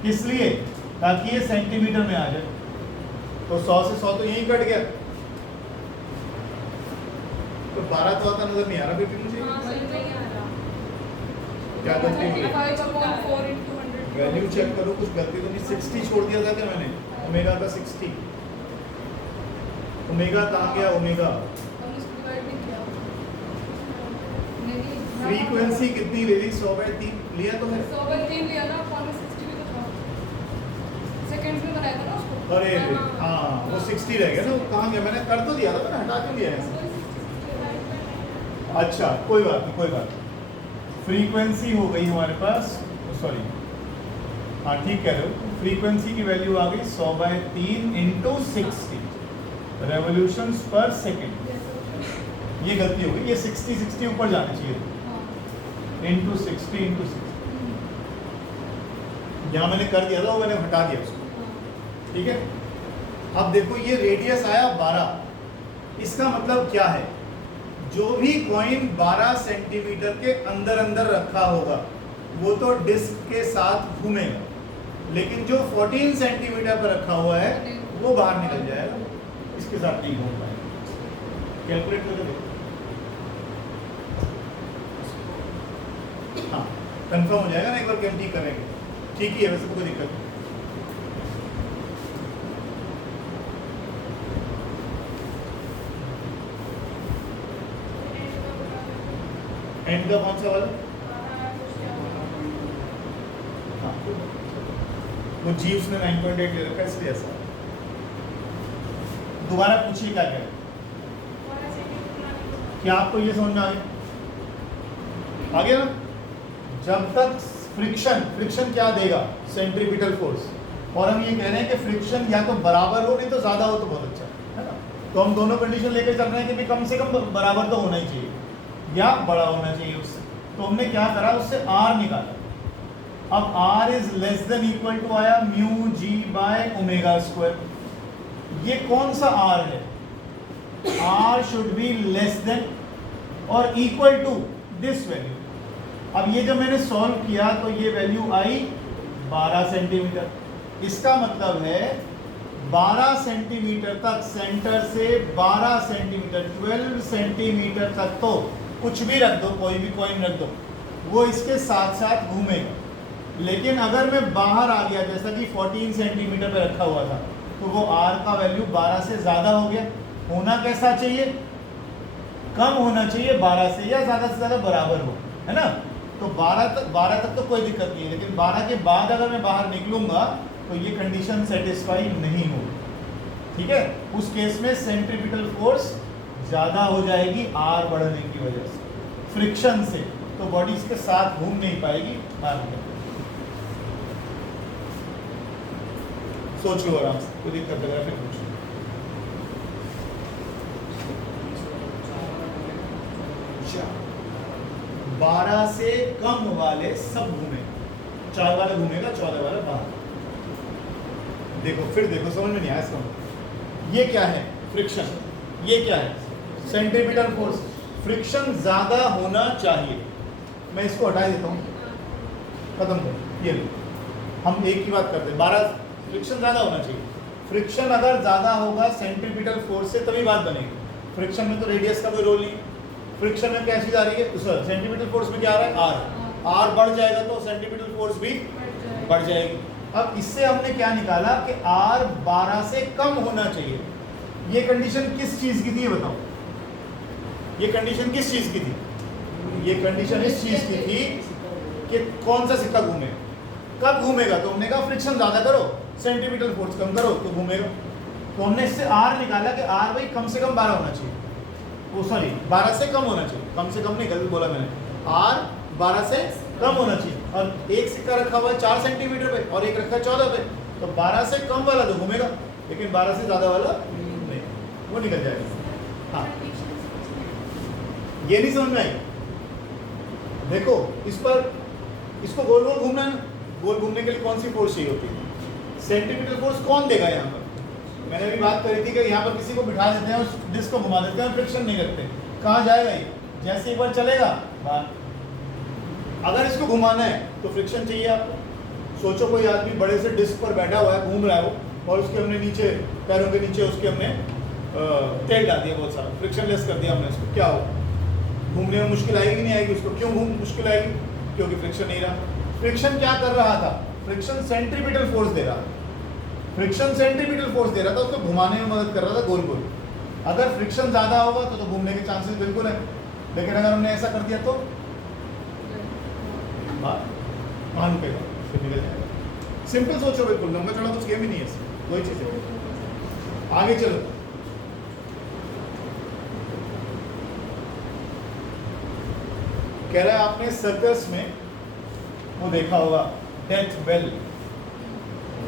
किस लिए, ताकि ये सेंटीमीटर में आ जाए। तो 100 से 100 तो यही कट गया, तो 12 तो आता नजर नहीं आ रहा फिर मुझे। क्या गलती हुई? 5/4 into 100. वैल्यू चेक करो, कुछ गलती तो नहीं। 60 छोड़ दिया था क्या मैंने? ओमेगा का 60, ओमेगा कहाँ गया? ओमेगा हमने इसको डिवाइड नहीं किया। नहीं, फ्रीक्वेंसी कितनी ले ली? 100/3 लिया तो है। 100/3 लिया ना, 60 भी तो था। सेकंड्स में बनाया था ना उसको। अरे हाँ, वो 60 रह गया ना, वो कहाँ गया? मैंने कर तो दिया था, मैंने हटा क्यों दिया है? अच्छा, कोई बात नहीं, कोई बात नहीं। फ्रीक्वेंसी हो गई हमारे पास, सॉरी, हाँ ठीक कह रहे हो। फ्रीक्वेंसी की वैल्यू आ गई 100/3 इंटू 60 रेवोल्यूशंस पर सेकेंड। ये गलती हो गई, ये 60 ऊपर जाना चाहिए, इंटू 60 इंटू 60। यहाँ मैंने कर दिया था, वो मैंने हटा दिया उसको, ठीक है। अब देखो ये रेडियस आया 12, इसका मतलब क्या है? जो भी कॉइन 12 सेंटीमीटर के अंदर अंदर रखा होगा वो तो डिस्क के साथ घूमेगा, लेकिन जो 14 सेंटीमीटर पर रखा हुआ है वो बाहर निकल जाएगा, इसके साथ नहीं घूम पाएगा। कैलकुलेट करके देखो। हाँ, कंफर्म हो जाएगा ना एक बार कि हम ठीक करेंगे। ठीक ही है, वैसे कोई दिक्कत नहीं। एंड का कौन सा वाला? हाँ, वो जी उसने 9.8 ले रखा है इसलिए ऐसा। दोबारा पूछिए क्या करें। क्या आपको ये समझ में आ गया? आ गया ना? जब तक फ्रिक्शन क्या देगा? Centripetal force. और हम ये कह रहे हैं कि फ्रिक्शन या तो बराबर हो, नहीं तो ज्यादा हो तो बहुत अच्छा है ना। तो हम दोनों कंडीशन लेकर चल रहे हैं कि भी कम से कम बराबर तो होना ही चाहिए या बड़ा होना चाहिए उससे। तो हमने क्या करा, उससे r निकाला। अब r is less than equal to आया mu G by omega square. ये कौन सा r है? r should be less than और इक्वल टू दिस वैल्यू। अब ये जब मैंने सॉल्व किया तो ये वैल्यू आई 12 सेंटीमीटर। इसका मतलब है 12 सेंटीमीटर तक, सेंटर से 12 सेंटीमीटर 12 सेंटीमीटर तक तो कुछ भी रख दो, कोई भी कॉइन रख दो, वो इसके साथ साथ घूमेगा। लेकिन अगर मैं बाहर आ गया, जैसा कि 14 सेंटीमीटर पे रखा हुआ था, तो वो r का वैल्यू 12 से ज़्यादा हो गया। होना कैसा चाहिए? कम होना चाहिए 12 से, या ज़्यादा से ज़्यादा बराबर हो, है ना। तो 12 तक तो कोई दिक्कत नहीं है, लेकिन 12 के बाद अगर मैं बाहर निकलूंगा तो ये कंडीशन सेटिस्फाई नहीं होगी, ठीक है। उस केस में सेंट्रीपिटल फोर्स ज़्यादा हो जाएगी r बढ़ने की वजह से, फ्रिक्शन से, तो बॉडी इसके साथ घूम नहीं पाएगी, बाहर निकल। सोच लो आराम से, कोई दिक्कत लग रहा है फिर पूछो। अच्छा, 12 से कम वाले सब घूमेगा, 4 वाला घूमेगा, 14 वाला बाहर। देखो फिर देखो, समझ में नहीं आया इसका। ये क्या है? फ्रिक्शन। ये क्या है? Centripetal force. फ्रिक्शन ज्यादा होना चाहिए। मैं इसको हटा देता हूँ, खत्म कर। ये लो, हम एक की बात करते हैं। 12 फ्रिक्शन ज्यादा होना चाहिए। फ्रिक्शन अगर ज्यादा होगा सेंट्रीपिटल फोर्स से तभी बात बनेगी। फ्रिक्शन में तो रेडियस का कोई रोल नहीं। फ्रिक्शन में क्या चीज आ रही है? सेंट्रीपिटल फोर्स में क्या आ रहा है? r बढ़ जाएगा तो सेंट्रीपिटल फोर्स भी बढ़ जाएगी। अब इससे हमने क्या निकाला कि r 12 से कम होना चाहिए। ये कंडीशन किस चीज की थी बताओ? ये कंडीशन किस चीज की थी? ये कंडीशन इस चीज की थी कि कौन सा सिक्का घूमेगा, कब घूमेगा। तो हमने कहा फ्रिक्शन ज्यादा करो, सेंट्रीपिटल फोर्स कम करो तो घूमेगा। तो हमने इससे r निकाला कि r भाई कम से कम 12 होना चाहिए, वो सॉरी 12 से कम होना चाहिए, कम से कम नहीं, गलत बोला मैंने। r 12 से कम होना चाहिए। और एक सिक्का रखा हुआ है 4 सेंटीमीटर पे और एक रखा है 14 पे, तो 12 से कम वाला तो घूमेगा, लेकिन 12 से ज्यादा वाला नहीं, वो निकल जाएगा। हाँ, ये नहीं समझ में आई? देखो इस पर, इसको गोल गोल घूमना है ना, गोल घूमने के लिए कौन सी फोर्स चाहिए होती है? सेंट्रीपिटल फोर्स कौन देगा यहाँ पर? मैंने अभी बात करी थी कि यहाँ पर किसी को बिठा देते हैं, उस डिस्क को घुमा देते हैं, फ्रिक्शन नहीं करते, कहाँ जाएगा ये? जैसे एक बार चलेगा बाहर। अगर इसको घुमाना है तो फ्रिक्शन चाहिए आपको। सोचो कोई आदमी बड़े से डिस्क पर बैठा हुआ है, घूम रहा है वो, और उसके हमने नीचे, पैरों के नीचे उसके हमने तेल डाल दिया बहुत सारा, फ्रिक्शन लेस कर दिया हमने उसको, क्या हो? घूमने में मुश्किल आएगी नहीं आएगी उसको? क्यों मुश्किल आएगी? क्योंकि फ्रिक्शन नहीं रहा। फ्रिक्शन क्या कर रहा था? फ्रिक्शन सेंट्रीपिटल फोर्स दे रहा था, फ्रिक्शन सेंट्रीपिटल फोर्स दे रहा था, उसको घुमाने में मदद कर रहा था गोल गोल। अगर फ्रिक्शन ज्यादा होगा तो घूमने के चांसेस बिल्कुल है, लेकिन अगर हमने ऐसा कर दिया तो वहां रुकेगा, फिर निकल जाएगा। सिंपल सोचो, बिल्कुल लंबा चौड़ा कुछ गेम ही नहीं है, वही चीज है। आगे चलो, कह रहा है आपने सर्कस में वो देखा होगा डेथ बेल,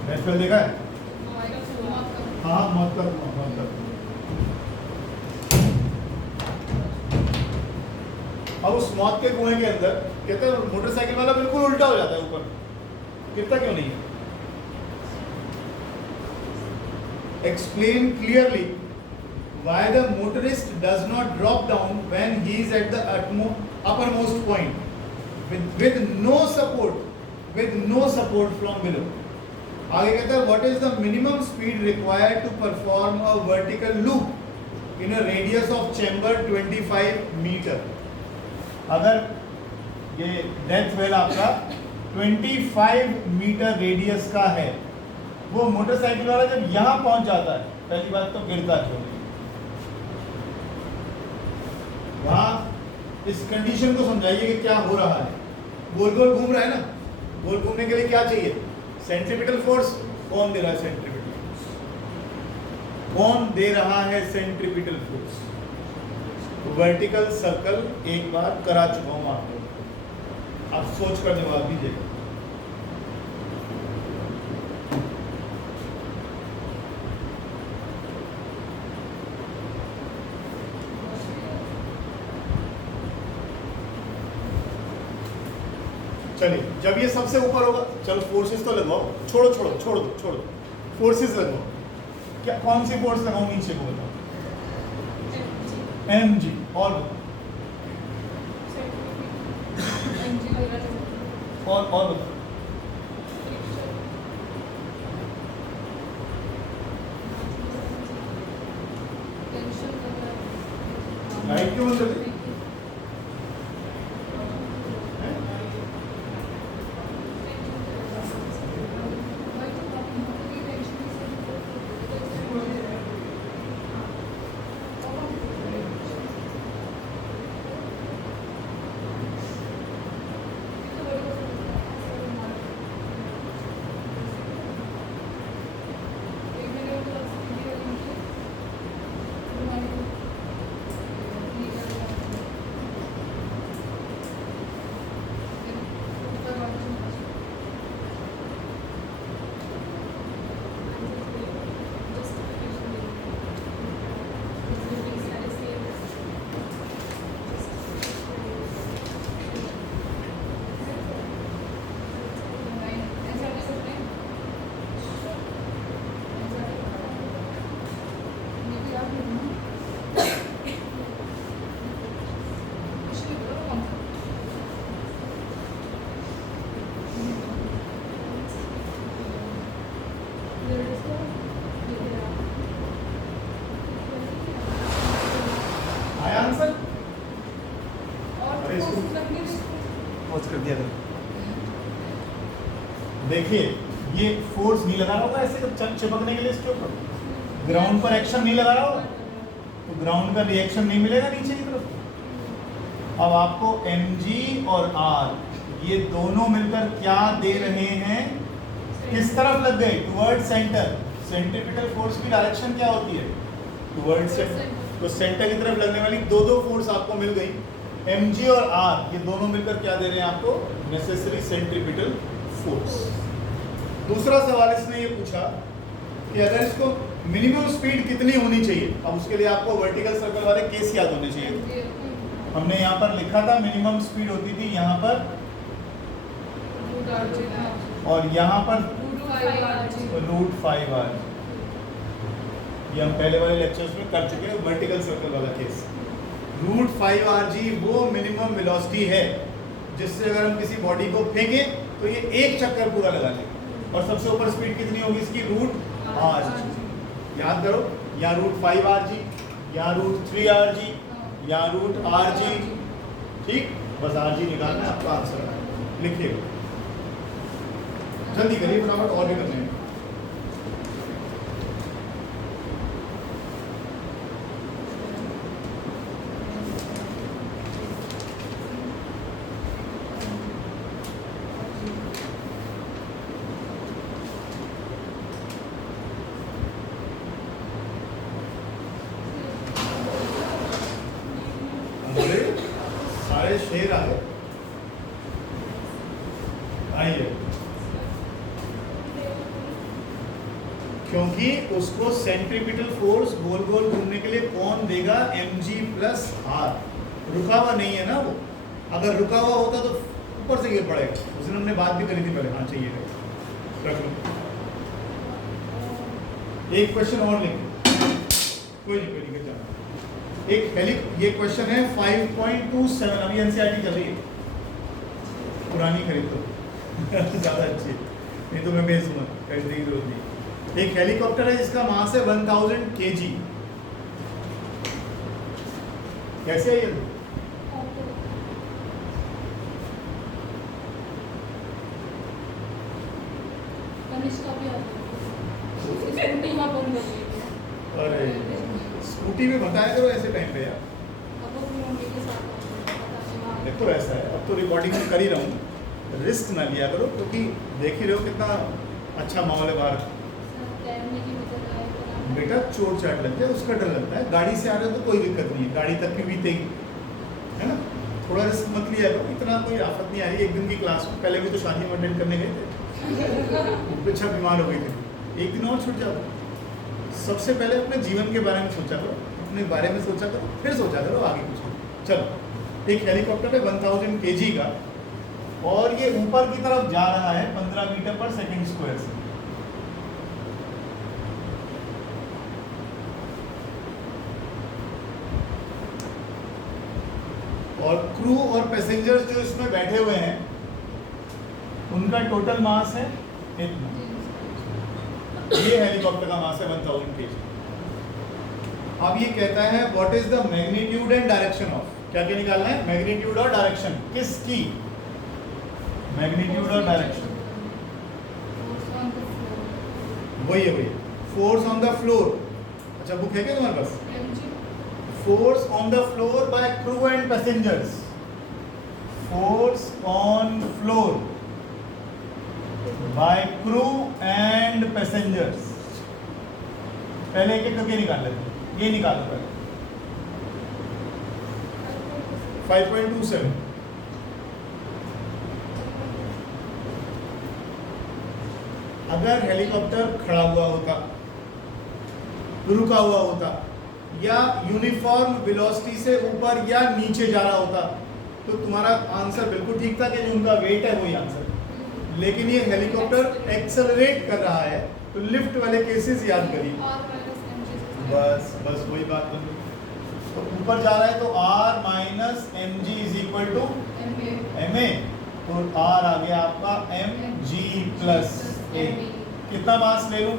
डेथ बेल देखा है? हाँ, मौत का कुआं। अब उस मौत के कुएं के अंदर कहते हैं मोटरसाइकिल वाला बिल्कुल उल्टा हो जाता है ऊपर, गिरता क्यों नहीं है? Explain clearly why the motorist does not drop down when he is at the uppermost point with no support from below. आगे कहता है what is the minimum speed required to perform a vertical loop in a radius of chamber 25 meter. अगर ये death well आपका 25 metre radius का है, वो motorcycle वाला जब यहां पहुंच जाता है, पहली बात तो गिरता क्यों नहीं? वहां इस कंडीशन को समझाइए कि क्या हो रहा है। गोल गोल घूम रहा है ना, गोल घूमने के लिए क्या चाहिए? Centripetal force. कौन दे रहा है सेंट्रीपिटल फोर्स? कौन दे रहा है सेंट्रीपिटल फोर्स? वर्टिकल सर्कल एक बार करा चुका हूं आपको, आप सोच कर जवाब दीजिएगा। चलिए, जब ये सबसे ऊपर होगा, चलो फोर्सेस तो लगाओ, छोड़ दो, फोर्सेस लगाओ। क्या कौन सी फोर्स लगाऊं नीचे को बताओ? mg। और बताओ। लाइट क्यों बंद कर दी? देखिए, ये फोर्स नहीं लगा रहा होगा ऐसे चिपकने के लिए इसके ऊपर, ग्राउंड पर एक्शन नहीं लगा रहा होगा, तो ग्राउंड का रिएक्शन नहीं मिलेगा नीचे की तरफ। अब आपको mg और r ये दोनों मिलकर क्या दे रहे हैं? किस तरफ लग गए? Toward centre. सेंट्रीपिटल फोर्स की डायरेक्शन क्या होती है? Toward centre. तो सेंटर की तरफ लगने वाली दो फोर्स आपको मिल गई, mg और r, ये दोनों मिलकर क्या दे रहे हैं आपको? Necessary centripetal force. दूसरा सवाल इसने ये पूछा कि अगर इसको मिनिमम स्पीड कितनी होनी चाहिए, अब उसके लिए आपको वर्टिकल सर्कल वाले केस याद होने चाहिए। हमने यहाँ पर लिखा था मिनिमम स्पीड होती थी यहाँ पर और यहाँ पर √5r। ये हम पहले वाले लेक्चर्स में कर चुके हैं, वर्टिकल सर्कल वाला केस। √5rg वो मिनिमम वेलोसिटी है जिससे अगर हम किसी बॉडी को फेंकें तो ये एक चक्कर पूरा लगा लेगा। और सबसे ऊपर स्पीड कितनी होगी इसकी? √rg। याद करो, यहाँ √5rg, यहाँ √3rg, यहाँ √rg। ठीक, बस rg निकालना है, आपका आंसर है। लिखिएगा, जल्दी करिए फटाफट, और भी करने हैं। हमारे सारे शेर आए, आइए, क्योंकि उसको सेंट्रीपिटल फोर्स गोल गोल घूमने के लिए कौन देगा, mg प्लस आर। रुका हुआ नहीं है ना वो, अगर रुका हुआ होता तो ऊपर से गिर पड़ेगा। उस दिन हमने बात भी करी थी पहले। हाँ चाहिए, रख लो। एक क्वेश्चन और लेंगे, कोई नहीं कर जाना। एक ये क्वेश्चन है 5.27, अभी एनसीईआरटी चल रही है, पुरानी खरीद लो ज़्यादा अच्छी है, नहीं तो मैं भेज दूंगा, खरीदने की जरूरत नहीं। एक हेलीकॉप्टर है जिसका मास है 1000 kg, कैसे है ये? अरे स्कूटी में बताया करो ऐसे टाइम पे यार। देखो ऐसा है, अब तो रिकॉर्डिंग कर ही रहा हूँ, रिस्क ना लिया करो, क्योंकि देख ही रहे हो कितना अच्छा माहौल है बाहर। बेटा चोट चाट लग जाए उसका डर लगता है, गाड़ी से आ रहे हो तो कोई दिक्कत नहीं है, गाड़ी तक भी बीतेगी, है ना। थोड़ा रिस्क मत लिया करो, इतना कोई आफत नहीं आ रही। एक दिन की क्लास में पहले भी तो शादी में अटेंड करने गए थे, अच्छा बीमार हो गई थी, एक दिन और छूट जाओ। सबसे पहले अपने जीवन के बारे में सोचा करो, अपने बारे में सोचा करो, फिर सोचा करो आगे कुछ। चलो एक हेलीकॉप्टर है 1000 kg का, और ये ऊपर की तरफ जा रहा है 15 मीटर पर सेकंड स्क्वायर से। और क्रू और पैसेंजर्स जो इसमें बैठे हुए हैं उनका टोटल मास है इतना। ये हेलीकॉप्टर का मास है 1000 kg। अब ये कहता है what is the magnitude and direction of, क्या क्या निकालना है, मैग्नीट्यूड और डायरेक्शन किसकी, मैग्नीट्यूड और डायरेक्शन वही है, वही फोर्स ऑन द फ्लोर। अच्छा बुक है क्या तुम्हारे पास? Force on the floor by crew and passengers, force on floor by crew and passengers. पहले एक एक करके निकाल लेते हैं, ये निकाल लो पहले। 5.27 अगर हेलीकॉप्टर खड़ा हुआ होता, रुका हुआ होता, या यूनिफॉर्म वेलोसिटी से ऊपर या नीचे जा रहा होता, तो तुम्हारा आंसर बिल्कुल ठीक था कि जो उनका वेट है वही आंसर। लेकिन ये हेलीकॉप्टर एक्सेलरेट कर रहा है, तो लिफ्ट वाले केसेस याद करिए। बस बस वही बात बन गई। तो ऊपर जा रहा है तो R minus mg is equal to ma, तो R आ गया आपका mg प्लस a। कितना मास ले लूं,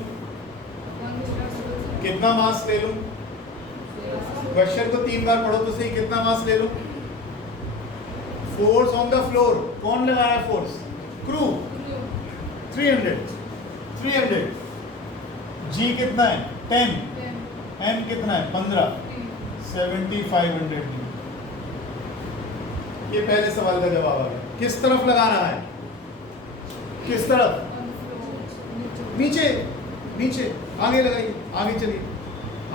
कितना मास ले लूं? क्वेश्चन को 3 बार पढ़ो तो सही। कितना मास ले लूं? फोर्स ऑन द फ्लोर, कौन लगाया फोर्स? क्रू। 300 g कितना है? 10, m कितना है? 15, 7500। ये पहले सवाल का जवाब आ गया। किस तरफ लगा रहा है, किस तरफ? नीचे, नीचे। आगे लगाइए, आगे चलिए।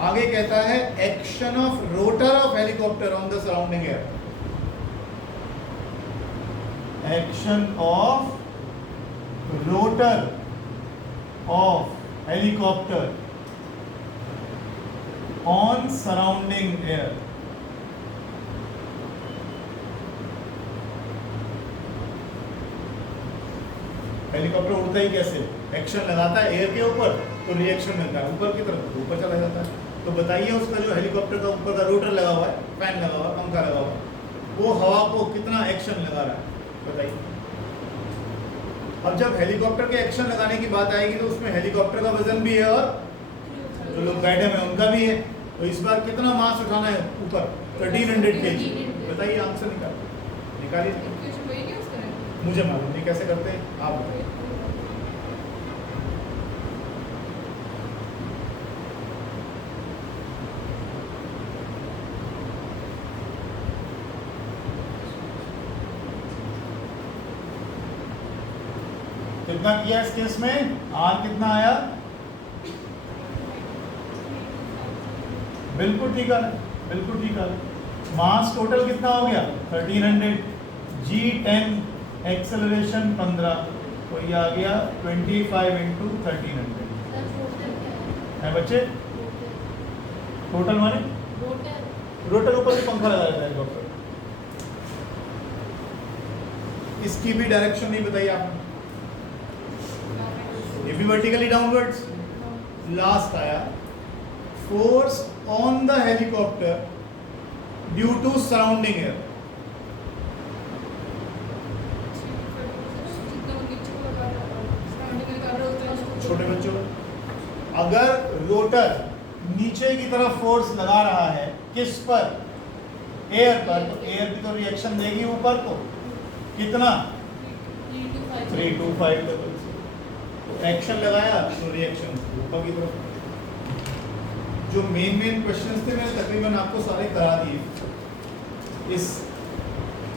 आगे कहता है action of rotor of helicopter on the surrounding air, action of rotor of helicopter on surrounding air. Helicopter उड़ता ही कैसे? एक्शन लगाता है एयर के ऊपर तो रिएक्शन मिलता है, ऊपर की तरफ तो ऊपर चला जाता है। तो बताइए उसका जो हेलीकॉप्टर का ऊपर का रोटर लगा हुआ है, फैन लगा हुआ है, पंखा लगा हुआ है, वो हवा को कितना एक्शन लगा रहा है बताइए। अब जब हेलीकॉप्टर के एक्शन लगाने की बात आएगी तो उसमें हेलीकॉप्टर का वजन भी है और जो लोग बैठे हैं उनका भी है। तो इस बार कितना मास उठाना है ऊपर? 1300 kg। बताइए आंसर निकालिए। मुझे मालूम नहीं कैसे करते हैं, आप बताइए। कितना किया इस केस में? आर कितना आया? बिल्कुल ठीक है, बिल्कुल ठीक है। मास टोटल कितना हो गया? 1300। जी 10, एक्सेलरेशन 15, तो ये आ गया 25 इंटू 1300 है बच्चे। टोटल माने रोटर ऊपर से पंखा लगा रहता है डॉक्टर। इसकी भी डायरेक्शन नहीं बताई आपने। ये भी वर्टिकली डाउनवर्ड्स। लास्ट आया force on the helicopter due to surrounding air. छोटे बच्चों, अगर रोटर नीचे की तरफ फोर्स लगा रहा है, किस पर? एयर पर, तो एयर भी तो रिएक्शन देगी ऊपर को। कितना? 325 लेवल से। तो एक्शन लगाया तो रिएक्शन ऊपर की तरफ। जो मेन क्वेश्चंस थे मैंने तकरीबन आपको सारे करा दिए इस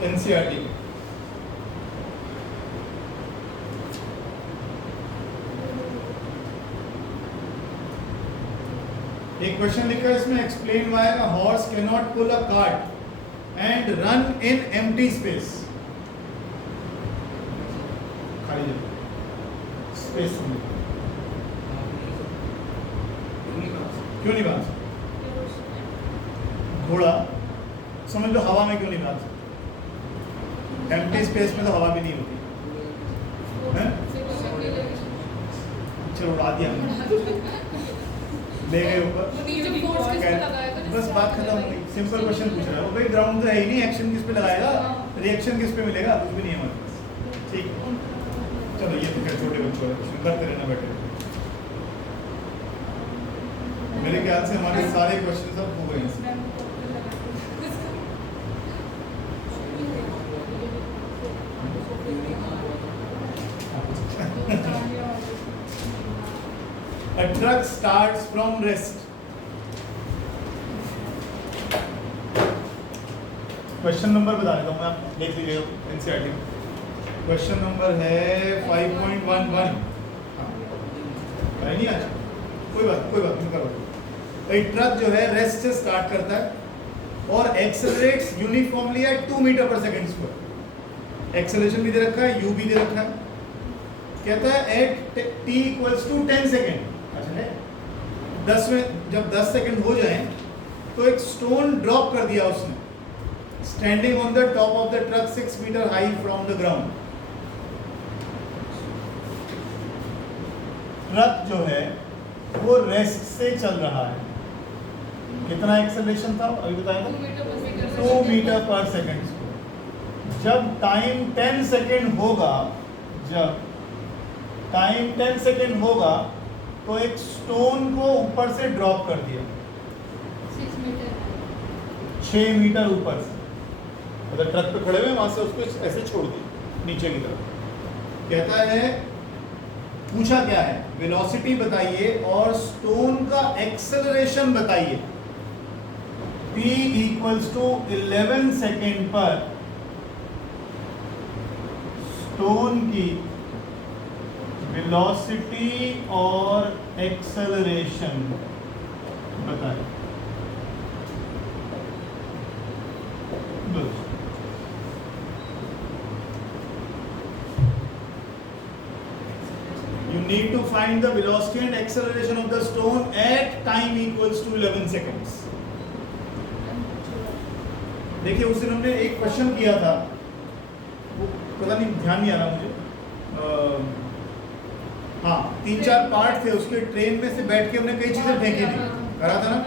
एनसीईआरटी में। एक क्वेश्चन लिखा है इसमें, explain why a horse can not pull a cart and run in empty space. खाली जगह, स्पेस में क्यों नहीं भाग सकता? घोड़ा समझ लो हवा में क्यों नहीं भाग सकता? एम्प्टी स्पेस में तो हवा भी नहीं होती है। चलो उड़ा दिया ले गए ऊपर। बस बात खत्म हो गई। सिंपल क्वेश्चन पूछ रहा है वो, भाई ग्राउंड तो है ही नहीं, एक्शन किस पे लगाएगा, रिएक्शन किस पे मिलेगा? कुछ भी नहीं है हमारे पास। ठीक है, चलो ये तो क्या छोटे बच्चों वाला क्वेश्चन करते रहना बैठे। मेरे ख्याल से हमारे सारे क्वेश्चन सब हो गए हैं। A truck starts from rest. Question number बता देता हूँ मैं, आप देख लीजिएगा एनसीईआरटी में। क्वेश्चन नंबर है 5.11। नहीं आज कोई बात नहीं करो। एक ट्रक जो है रेस्ट से स्टार्ट करता है और एक्सेलरेट्स यूनिफॉर्मली एट 2 मीटर पर सेकंड स्क्वायर। एक्सेलरेशन भी दे रखा है, यू भी दे रखा है। कहता है at t equals to 10 second. अच्छा है 10 में जब 10 सेकेंड हो जाए तो एक स्टोन ड्रॉप कर दिया उसने, standing on the top of the truck 6 metre high from the ground. Truck जो है वो रेस्ट से चल रहा है। कितना एक्सेलरेशन था अभी बताया था? 2 मीटर पर सेकेंड। जब टाइम 10 सेकेंड होगा, जब टाइम 10 सेकेंड होगा तो एक स्टोन को ऊपर से ड्रॉप कर दिया 6 मीटर ऊपर से। मतलब ट्रक पे खड़े हुए वहां से उसको ऐसे छोड़ दिया नीचे की तरफ। कहता है पूछा क्या है, वेलोसिटी बताइए और स्टोन का एक्सेलरेशन बताइए। p इक्वल्स टू 11 सेकेंड पर स्टोन की वेलोसिटी और एक्सेलरेशन बताइए। बस you need to find the velocity and acceleration of the stone at time equals to 11 seconds. देखिए उस दिन हमने एक क्वेश्चन किया था, वो पता नहीं ध्यान नहीं आ रहा मुझे। हाँ 3-4 पार्ट थे उसके। ट्रेन में से बैठ के हमने कई चीजें फेंकी थी, करा था ना।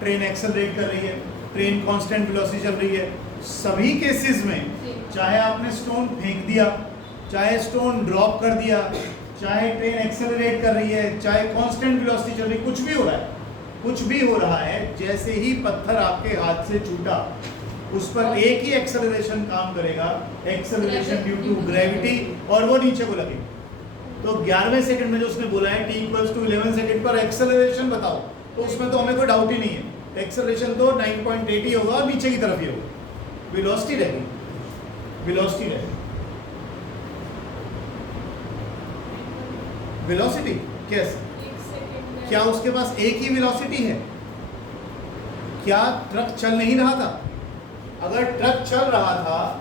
ट्रेन एक्सेलरेट कर रही है, ट्रेन कांस्टेंट वेलोसिटी चल रही है। सभी केसेस में चाहे आपने स्टोन फेंक दिया, चाहे स्टोन ड्रॉप कर दिया, चाहे ट्रेन एक्सेलरेट कर रही है, चाहे कांस्टेंट वेलोसिटी चल रही है, कुछ भी हो रहा है, जैसे ही पत्थर आपके हाथ से छूटा उस पर एक ही एक्सेलरेशन काम करेगा, एक्सेलरेशन ड्यू टू ग्रेविटी, और वो नीचे को लगेगा। तो 11वें सेकंड में जो उसने बोला है t इक्वल्स टू 11 सेकंड पर एक्सेलरेशन बताओ, तो उसमें तो हमें कोई डाउट ही नहीं है, एक्सेलरेशन तो 9.8 ही होगा और नीचे की तरफ ही होगा, वेलोसिटी रहेगी, वेलोसिटी रहेगी, वेलोसिटी कैसे, क्या उसके पास एक ही वेलोसिटी है? क्या ट्रक चल नहीं रहा था? अगर ट्रक चल रहा था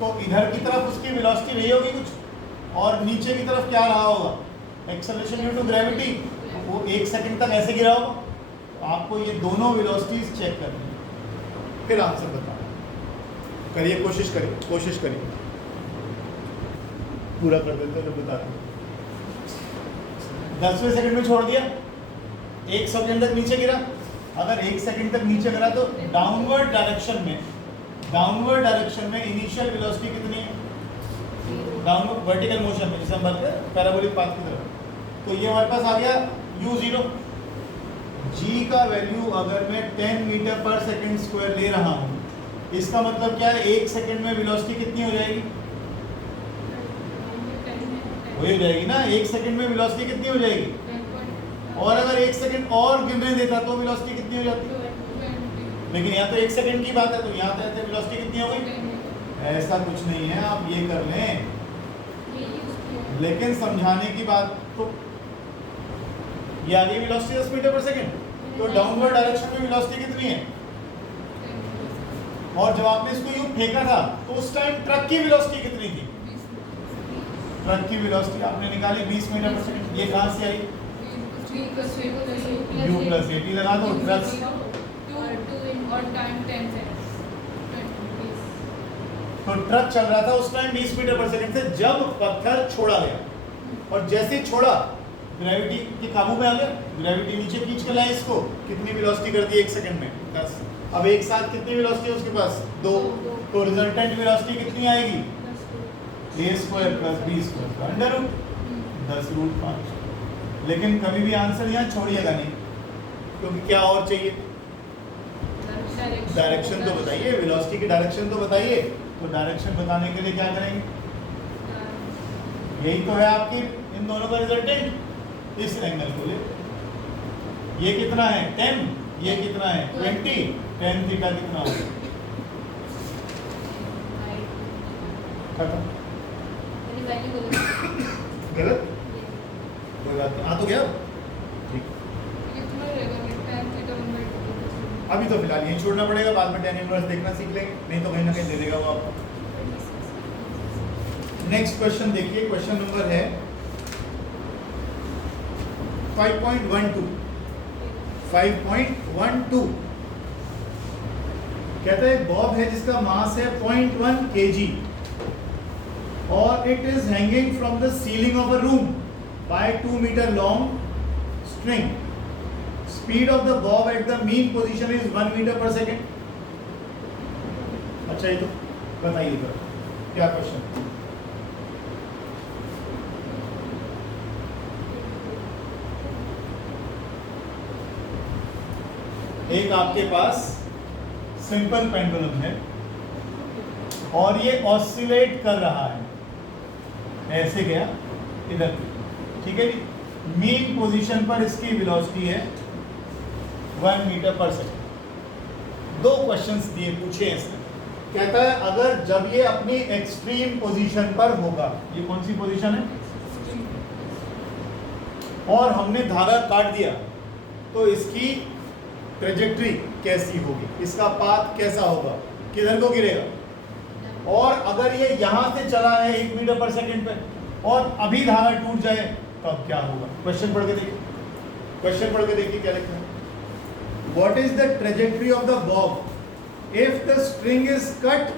तो इधर की तरफ उसकी वेलोसिटी नहीं होगी कुछ, और नीचे की तरफ क्या रहा होगा, एक्सेलरेशन ड्यू टू ग्रेविटी, वो 1 सेकंड तक ऐसे गिरा होगा। तो आपको ये दोनों वेलोसिटीज चेक करनी है, फिर आंसर बताओ, करिए, कोशिश करिए, कोशिश करिए, पूरा कर देते हैं, बता दें। 10वें सेकंड में छोड़ दिया, 1 सेकंड तक नीचे गिरा, अगर 1 सेकंड तक नीचे गिरा तो डाउनवर्ड डायरेक्शन में इनिशियल वेलोसिटी कितनी है, डाउनवर्ड वर्टिकल मोशन में, जिसे हम बोलते हैं पैराबोलिक पाथ की तरफ। तो ये हमारे पास आ गया u0, g का वैल्यू अगर मैं 10 मीटर पर सेकंड स्क्वायर ले रहा हूँ, इसका मतलब क्या है, 1 सेकंड में वेलोसिटी कितनी हो जाएगी, वही हो जाएगी ना, 1 सेकंड में वेलोसिटी कितनी हो जाएगी, और अगर 1 सेकंड और गिरने देता तो वेलोसिटी कितनी हो जाती, लेकिन यहाँ तो 1 सेकंड की बात है, तो यहाँ तो वेलोसिटी कितनी हो गई, ऐसा कुछ नहीं है, आप ये कर लें, लेकिन समझाने की बात, तो ये आ गई वेलोसिटी 10 मीटर पर सेकंड, तो डाउनवर्ड डायरेक्शन में वेलोसिटी कितनी है, और जब आपने इसको यूं फेंका था तो उस टाइम ट्रक की वेलोसिटी कितनी थी, ट्रक की वेलोसिटी आपने निकाली 20 मीटर पर सेकंड, ये कहाँ से आई, u प्लस at लगा दो, ट्रक तो ट्रक चल रहा था उस टाइम 20 मीटर पर सेकंड से, जब पत्थर छोड़ा गया, और जैसे ही छोड़ा ग्रेविटी के काबू में आ गया, ग्रेविटी नीचे खींच के लाए इसको, कितनी वेलोसिटी कर दी 1 सेकंड में, 10। अब एक साथ कितनी वेलोसिटी है उसके पास, 2, तो रिजल्टेंट वेलोसिटी कितनी आएगी, a square plus b square का अंडर रूट 10√5। लेकिन कभी भी आंसर यहाँ छोड़िएगा नहीं, क्योंकि क्या और चाहिए, डायरेक्शन तो बताइए, वेलोसिटी की डायरेक्शन तो बताइए, तो डायरेक्शन बताने के लिए क्या करेंगे, यही तो है आपकी इन दोनों का रिजल्टेंट, इस एंगल को ले, ये कितना है 10, ये कितना है 20, tan थीटा कितना होगा, खत्म, गलत, कोई बात नहीं, आ तो गया, ठीक, अभी तो फिलहाल यही छोड़ना पड़ेगा, बाद में tan इनवर्स देखना सीख लेंगे, नहीं तो कहीं ना कहीं दे देगा वो आपको। नेक्स्ट क्वेश्चन देखिए, क्वेश्चन नंबर है 5.12 कहता है बॉब है जिसका मास है 0.1 kg और it is hanging from the ceiling of a room by 2 metre long string, speed of the bob at the mean position is 1 metre per second. अच्छा ये तो बताइए तो क्या क्वेश्चन, एक आपके पास सिंपल पेंडुलम है और ये ऑसिलेट कर रहा है, ऐसे गया इधर, ठीक है जी, मीन पोजीशन पर इसकी वेलोसिटी है 1 मीटर पर सेकेंड। 2 क्वेश्चंस दिए पूछे इसने, कहता है अगर जब ये अपनी एक्सट्रीम पोजीशन पर होगा, ये कौन सी पोजीशन है, और हमने धागा काट दिया तो इसकी ट्रेजेक्ट्री कैसी होगी, इसका पाथ कैसा होगा, किधर को गिरेगा, और अगर ये यहां से चला है 1 मीटर पर सेकंड पे और अभी धागा टूट जाए तब क्या होगा। क्वेश्चन पढ़ के देखिए, क्वेश्चन पढ़ के देखिए क्या लिखा है। What is the trajectory of the bob if the string is cut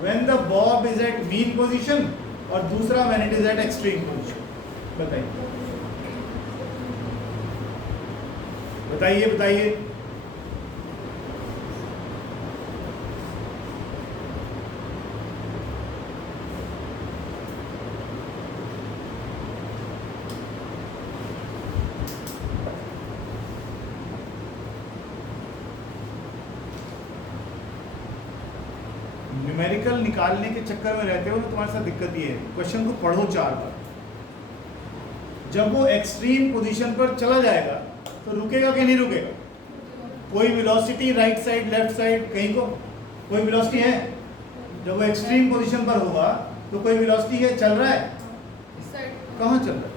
when the bob is at mean position, और दूसरा when it is at extreme position. बताइए बताइए बताइए। न्यूमेरिकल निकालने के चक्कर में रहते हो तो तुम्हारे साथ दिक्कत ये है, क्वेश्चन को पढ़ो 4 बार, जब वो एक्सट्रीम पोजीशन पर चला जाएगा तो रुकेगा कि नहीं रुकेगा? कोई velocity right side left side कहीं को कोई वेलोसिटी है? जब वो एक्सट्रीम पोजीशन पर होगा तो कोई वेलोसिटी है, चल रहा है? इस साइड कहाँ चल रहा है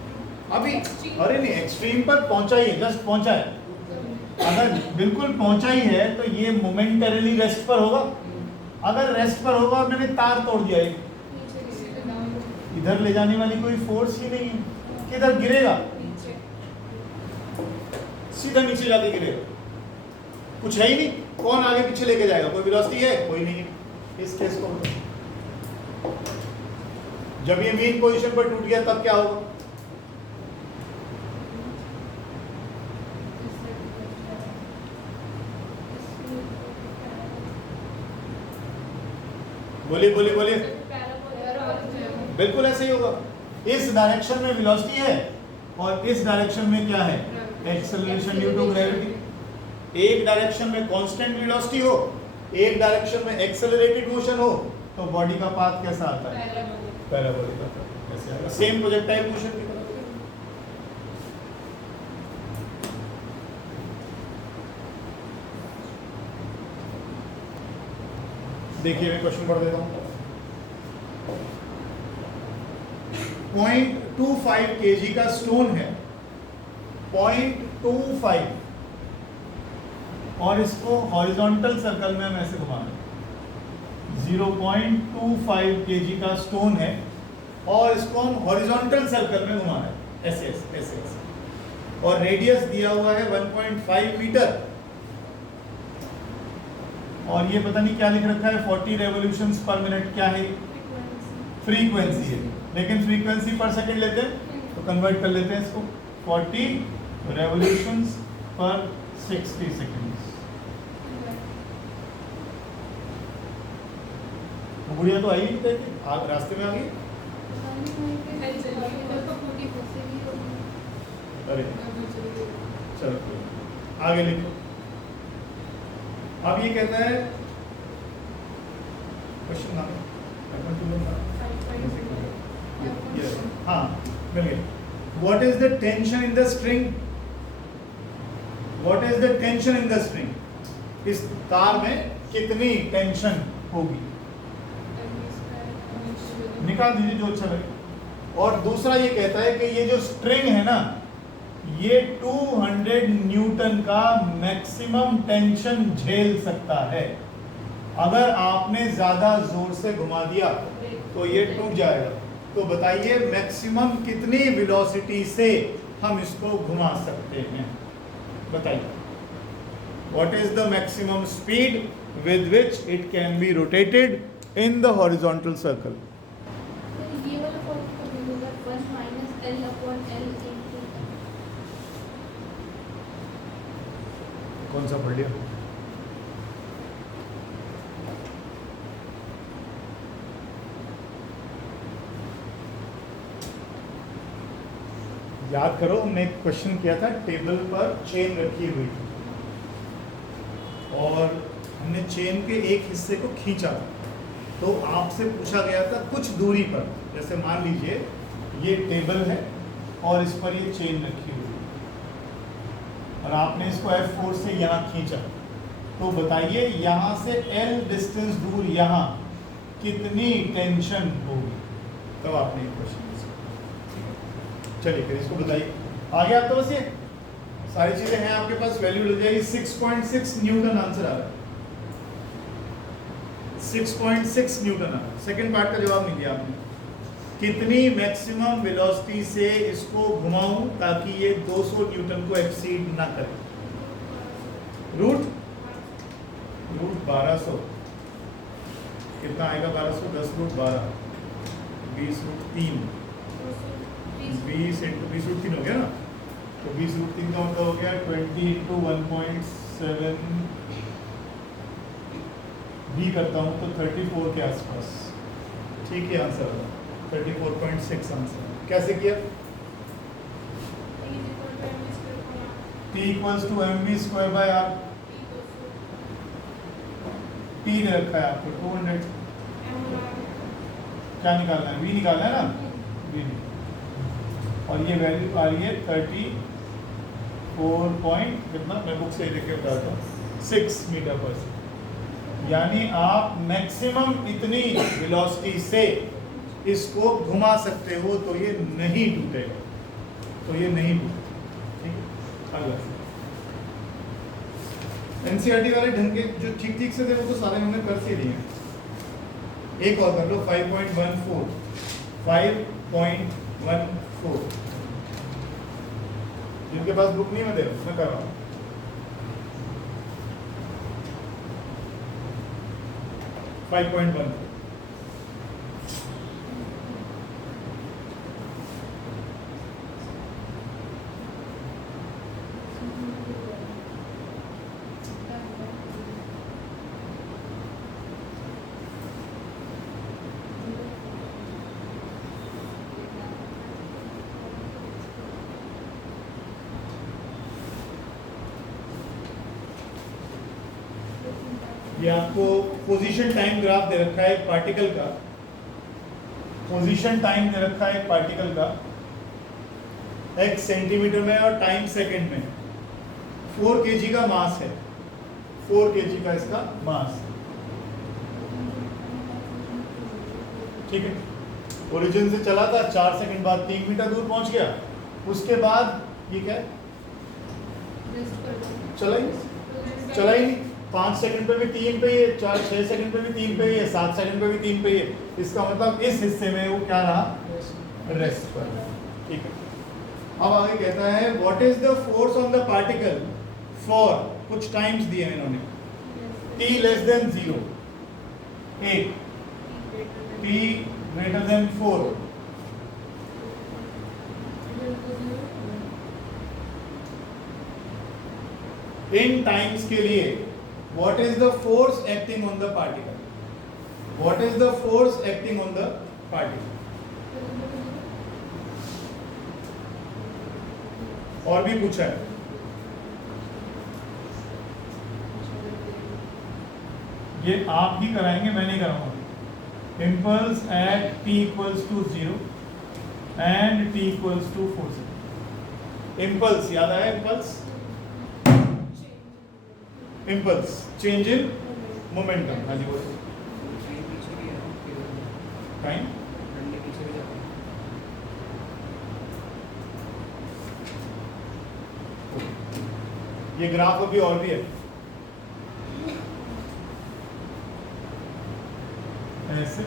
अभी? अरे नहीं, एक्सट्रीम पर पहुंचा ही है, जस्ट पहुंचा है। अगर बिल्कुल पहुंचा ही है तो ये मोमेंटरीली रेस्ट पर होगा। अगर रेस्ट पर होगा और मैंने तार तोड़ दिया है, नीचे डाउन इधर ले जाने वाली कोई फोर्स ही नहीं है, किधर गिरेगा? नीचे सीधा नीचे जाके गिरेगा, कुछ है ही नहीं। कौन आगे पीछे लेके जाएगा? कोई वेलोसिटी है? कोई नहीं है। इस केस को जब ये मीन पोजीशन पर टूट गया तब क्या होगा? बोलिए बोलिए बोलिए। बिल्कुल ऐसे ही होगा। इस डायरेक्शन में वेलोसिटी है और इस डायरेक्शन में क्या है? Acceleration due to gravity. एक डायरेक्शन में कांस्टेंट वेलोसिटी हो, एक डायरेक्शन में एक्सेलरेटेड मोशन हो, तो बॉडी का पाथ कैसा आता है? पैराबोलिक आता है। ऐसे आएगा, सेम प्रोजेक्टाइल मोशन की तरह। देखिए मैं क्वेश्चन पढ़ देता हूँ। 0.25 kg का स्टोन है, 0.25, और इसको हॉरिजॉन्टल सर्कल में हम ऐसे घुमा रहे हैं। 0.25 kg का स्टोन है और इसको हम हॉरिजॉन्टल सर्कल में घुमा रहे हैं, ऐसे ऐसे ऐसे ऐसे, और रेडियस दिया हुआ है 1.5 मीटर, और ये पता नहीं क्या लिख रखा है, 40 रेवोल्यूशंस पर मिनट। क्या है? फ्रीक्वेंसी है, लेकिन फ्रीक्वेंसी पर सेकंड लेते हैं तो कन्वर्ट कर लेते हैं इसको, 40 रेवोल्यूशंस पर 60 सेकंड्स। गुड़िया तो आई नहीं थे, आप रास्ते में आ गई? अरे चलो आगे लिखो। अब ये कहता है क्वेश्चन नाम हाँ मिल गया। What is the tension in the string? What is the tension in the string? इस तार में कितनी टेंशन होगी? निकाल दीजिए जो अच्छा लगे। और दूसरा ये कहता है कि ये जो स्ट्रिंग है ना, ये 200 न्यूटन का मैक्सिमम टेंशन झेल सकता है। अगर आपने ज्यादा जोर से घुमा दिया तो ये टूट जाएगा। तो बताइए मैक्सिमम कितनी वेलोसिटी से हम इसको घुमा सकते हैं? बताइए। What is the maximum speed with which it can be rotated in the horizontal circle? ये वाला फॉर्मूला कभी होगा 1 - L/L कौन सा पढ़ लिया? याद करो, हमने एक क्वेश्चन किया था, टेबल पर चेन रखी हुई थी और हमने चेन के एक हिस्से को खींचा, तो आपसे पूछा गया था कुछ दूरी पर, जैसे मान लीजिए ये टेबल है और इस पर ये चेन रखी हुई है और आपने इसको F4 से यहाँ खींचा, तो बताइए यहाँ से L डिस्टेंस दूर यहाँ कितनी टेंशन होगी? तब आपने एक क्वेश्चन। चलिए फिर इसको बताइए। आगे आप तो बस ये सारी चीजें हैं आपके पास, वैल्यू लग जाएगी 6.6 न्यूटन। आंसर आ रहा है 6.6 न्यूटन आ रहा है। सेकेंड पार्ट का जवाब नहीं दिया आपने। कितनी मैक्सिमम वेलोसिटी से इसको घुमाऊं ताकि ये 200 न्यूटन को एक्सीड ना करे? रूट 1200 कितना आएगा? 1200 10 रूट 12 20 रूट 3 20 इंटू 20 रूट 3 हो गया ना, तो 20 रूट 3 का मतलब हो गया 20 इंटू 1.7 भी करता हूँ तो 34 के आसपास। ठीक है आंसर होगा 34.6 आंसर। कैसे किया? T equals to mv² by r। T ने रखा है आपको 200। क्या निकालना है? v निकालना है ना, v। और ये वैल्यू आ रही है 34 पॉइंट कितना, मैं बुक से देख के बताता हूँ, 6 मीटर पर सेकेंड। यानी आप मैक्सिमम इतनी वेलोसिटी से इसको घुमा सकते हो तो ये नहीं टूटेगा, तो ये नहीं टूटेगा। ठीक है, अगला एनसीईआरटी वाले ढंग के जो ठीक ठीक से थे वो तो सारे हमने कर ही दिए। एक और कर लो 5.14 जिनके पास बुक नहीं मैं दे रहा हूं, मैं कर रहा हूं। ये आपको पोजीशन टाइम ग्राफ दे रखा है एक पार्टिकल का, पोजीशन टाइम दे रखा है एक पार्टिकल का x सेंटीमीटर में और टाइम सेकंड में। 4 kg का मास है, 4 kg का इसका मास। ठीक है, ओरिजिन से चला था, 4 सेकंड बाद 3 मीटर दूर पहुंच गया। उसके बाद ये क्या है, चला ही नहीं। 5 सेकंड पे भी 3 पे ही है, 6 सेकंड पे भी 3 पे ही है, 7 सेकंड पे भी 3 पे ही है। इसका मतलब इस हिस्से में वो क्या रहा, रेस्ट पर। ठीक है, अब आगे कहता है what is the force on the particle for, कुछ टाइम्स दिए इन्होंने, t less than 0, 8, t greater than 4, इन टाइम्स के लिए what is the force acting on the particle, what is the force acting on the particle। और भी पूछा है, ये आप ही कराएंगे, मैं नहीं कराऊंगा। impulse at t equals to 0 and t equals to 4 seconds। impulse याद आया, impulse change in momentum। हाँ जी, वो टाइम ये ग्राफ अभी और भी है, ऐसे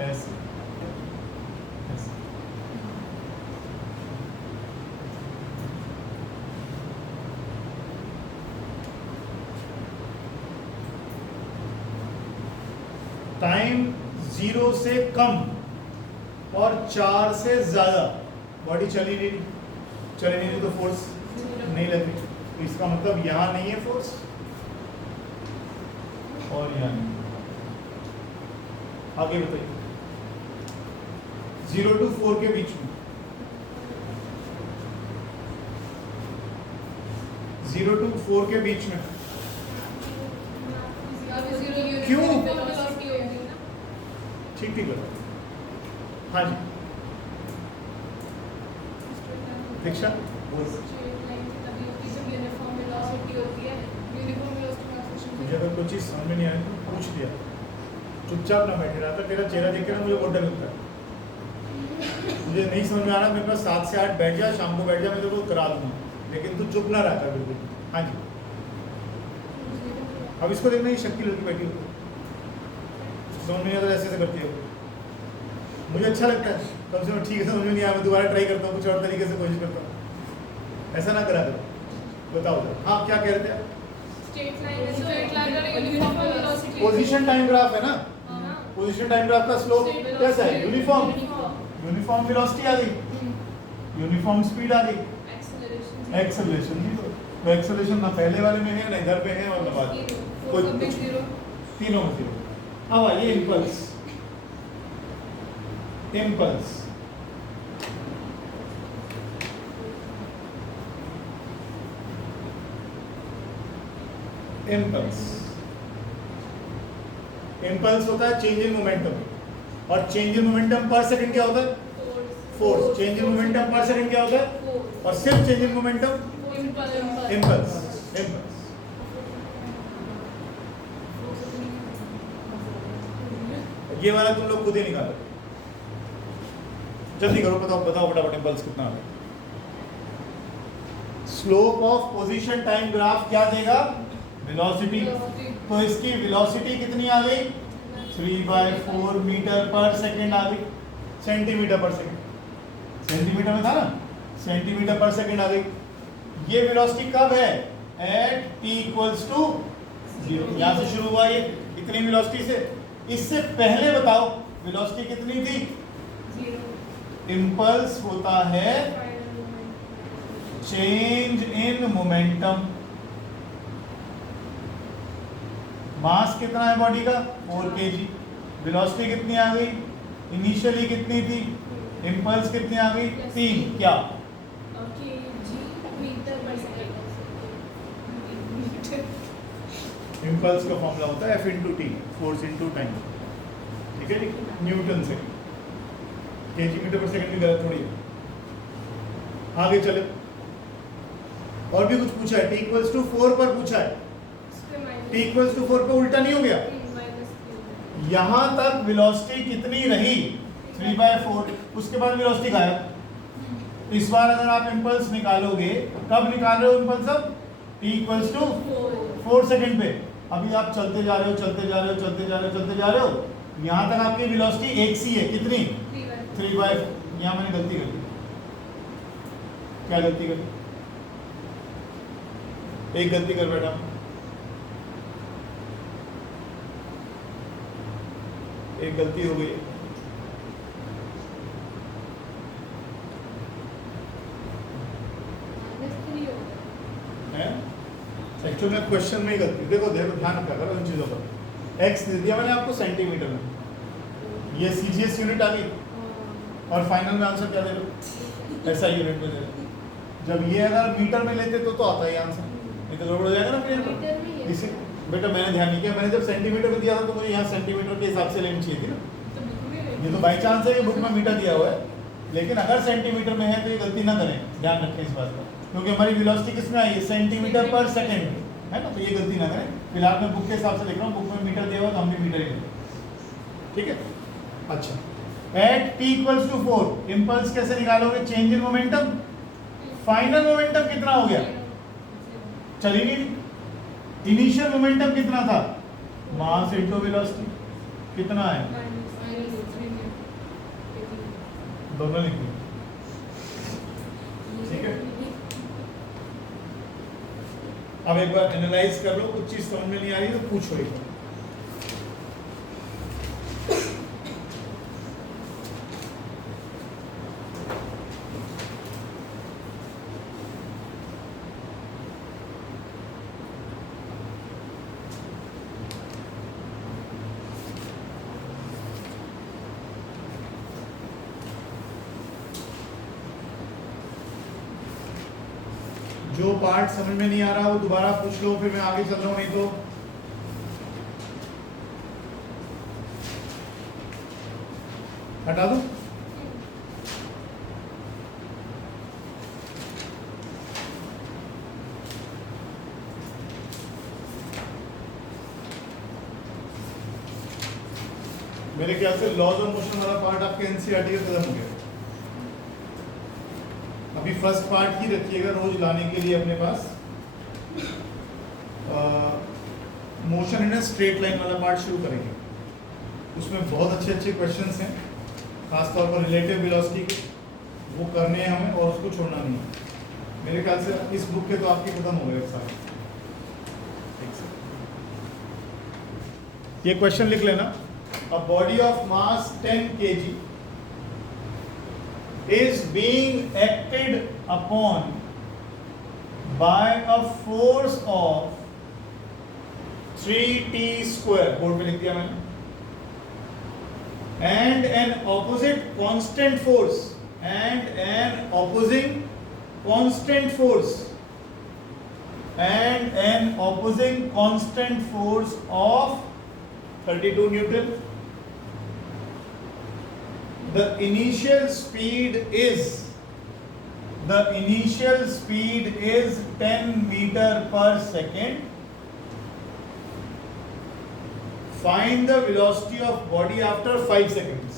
ऐसे ऐसे। टाइम 0 से कम और 4 से ज्यादा बॉडी चली नहीं तो फोर्स नहीं लगी। तो इसका मतलब यहाँ नहीं है फोर्स और यहाँ नहीं। आगे बताइए, 0 to 4 के बीच में, 0 to 4 के बीच में क्यों? ठीक है, हाँ जी दीक्षा, मुझे अगर कोई चीज़ समझ में नहीं आई तो पूछ दिया, चुपचाप ना बैठे रहा था। तेरा चेहरा देख के ना मुझे बहुत डर लगता है। मुझे नहीं समझ में आ रहा, मेरे पास 7 से 8 बैठ जा, शाम को बैठ जा, मैं तेरे को करा दूंगा, लेकिन तू चुप ना रहता बिल्कुल। हाँ जी, अब इसको देखना, ये शक्ति लड़की बैठी हो, समझ में नहीं आता ऐसे ऐसे करती है। मुझे अच्छा लगता है, कम से कम ठीक है, समझ में नहीं आया, मैं दोबारा ट्राई करता हूँ, कुछ और तरीके से कोशिश करता हूँ। ऐसा ना करा करो। बताओ हाँ क्या कह रहे थे आप? पोजीशन टाइम ग्राफ है ना, पोजीशन टाइम ग्राफ का स्लोप कैसा है? यूनिफॉर्म, यूनिफॉर्म वेलोसिटी आ गई, यूनिफॉर्म स्पीड आ गई, एक्सेलरेशन भी तो एक्सेलरेशन ना पहले वाले में है ना इधर पे है और ना बाद में, कोई तीनों में 0। अब आइए इम्पल्स, इम्पल्स इम्पल्स इम्पल्स होता है चेंज इन मोमेंटम, और चेंज इन मोमेंटम पर सेकंड क्या होता है? फोर्स। चेंज इन मोमेंटम पर सेकंड क्या होता है? और सिर्फ चेंज इन मोमेंटम इम्पल्स। ये वाला तुम लोग खुद ही निकालो, जल्दी करो, बताओ बताओ फटाफट इम्पल्स कितना है। Slope of position time graph क्या देगा? वेलोसिटी। तो इसकी वेलोसिटी कितनी आ गई? 3/4 मीटर पर सेकंड आ गई, सेंटीमीटर पर सेकंड, सेंटीमीटर में था ना, सेंटीमीटर पर सेकंड आ गई। ये वेलोसिटी कब है? At t equals to 0। यहाँ से शुरू हुआ ये इतनी वेलोसिटी से। इससे पहले बताओ वेलोसिटी कितनी थी? इम्पल्स होता है चेंज इन मोमेंटम। मास कितना है बॉडी का? 4 kg। वेलोसिटी कितनी आ गई? इनिशियली कितनी थी? इम्पल्स कितनी आ गई? 3। क्या? इम्पल्स का फॉर्मूला होता है F × T, force into time. ठीक है जी, न्यूटन से। kg मीटर पर सेकंड भी गलत थोड़ी है। आगे चले, और भी कुछ पूछा है। t इक्वल्स टू 4 पर पूछा है। t इक्वल्स टू 4 पे उल्टा नहीं हो गया? यहां तक वेलोसिटी कितनी रही? 3/4। उसके बाद वेलोसिटी गायब। इस बार अगर आप इम्पल्स निकालोगे, कब निकाल रहे हो इम्पल्स? अब t इक्वल्स टू 4 सेकंड पे। अभी आप चलते जा रहे हो, चलते जा रहे हो, चलते जा रहे हो, चलते जा रहे हो, यहां तक आपकी वेलोसिटी एक सी है। कितनी? 3/4। यहां मैंने गलती कर दी। क्या गलती कर दी? एक गलती कर बैठा, एक गलती हो गई। एक्चुअल में क्वेश्चन में ही गलती। देखो देखो, ध्यान रखा करो इन चीजों पर। एक्स दे दिया मैंने आपको सेंटीमीटर में, ये सीजीएस यूनिट आ गई, और फाइनल में आंसर क्या दे रहे हो? ऐसा यूनिट में दे रहे हो। जब ये अगर मीटर में लेते तो आता है आंसर, नहीं तो गड़बड़ हो जाएगा ना फिर। इसी बेटा मैंने ध्यान नहीं किया, मैंने जब सेंटीमीटर में दिया था तो मुझे यहाँ सेंटीमीटर के हिसाब से लेनी चाहिए थी ना। ये तो बाई चांस है कि बुक में मीटर दिया हुआ है, लेकिन अगर सेंटीमीटर में है तो ये गलती ना करें, ध्यान रखें इस बात का, क्योंकि हमारी वेलोसिटी किसमें आई है? सेंटीमीटर पर सेकंड है ना, तो ये गलती ना करें। फिलहाल मैं बुक के हिसाब से लिख रहा हूँ, बुक में मीटर दिया हुआ तो हम भी मीटर ही लेंगे। ठीक है, अच्छा। At t equals to 4 impulse कैसे निकालोगे? Change in momentum. Final momentum कितना हो गया? चल ही नहीं। इनिशियल मोमेंटम कितना था? मास इनटू वेलोसिटी कितना है? दोनों लिख लो। ठीक है, अब एक बार एनालाइज कर लो, कुछ चीज समझ में नहीं आ रही तो पूछो एक बार। जो पार्ट समझ में नहीं आ रहा वो दोबारा पूछ लो, फिर मैं आगे चल रहा हूं, नहीं तो हटा दो। मेरे ख्याल से लॉज ऑफ मोशन वाला पार्ट आपके एनसीईआरटी का खत्म हो गया। अभी फर्स्ट पार्ट ही रखिएगा रोज लाने के लिए अपने पास। मोशन इन स्ट्रेट लाइन वाला पार्ट शुरू करेंगे, उसमें बहुत अच्छे अच्छे क्वेश्चंस हैं, खासतौर पर रिलेटिव वेलोसिटी के, वो करने हैं हमें और उसको छोड़ना नहीं है। मेरे ख्याल से इस बुक के तो आपके खत्म हो गए सारे। ये क्वेश्चन लिख लेना। A body of mass 10 kg is being acted upon by a force of 3t square, board पे लिख दिया मैंने, and an opposite constant force, and an opposing constant force, and an opposing constant force of 32 Newton. The initial speed is 10 meter per second. Find the velocity of body after 5 seconds.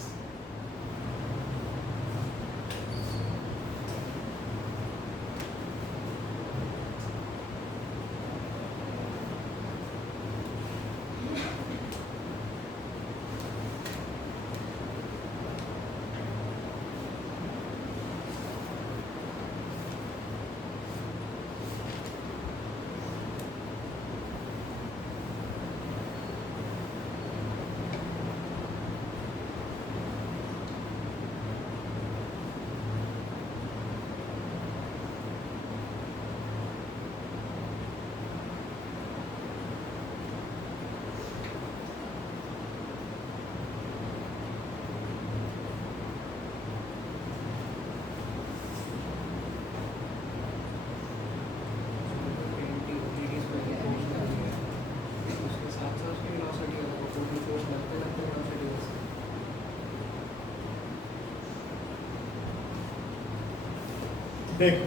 देखो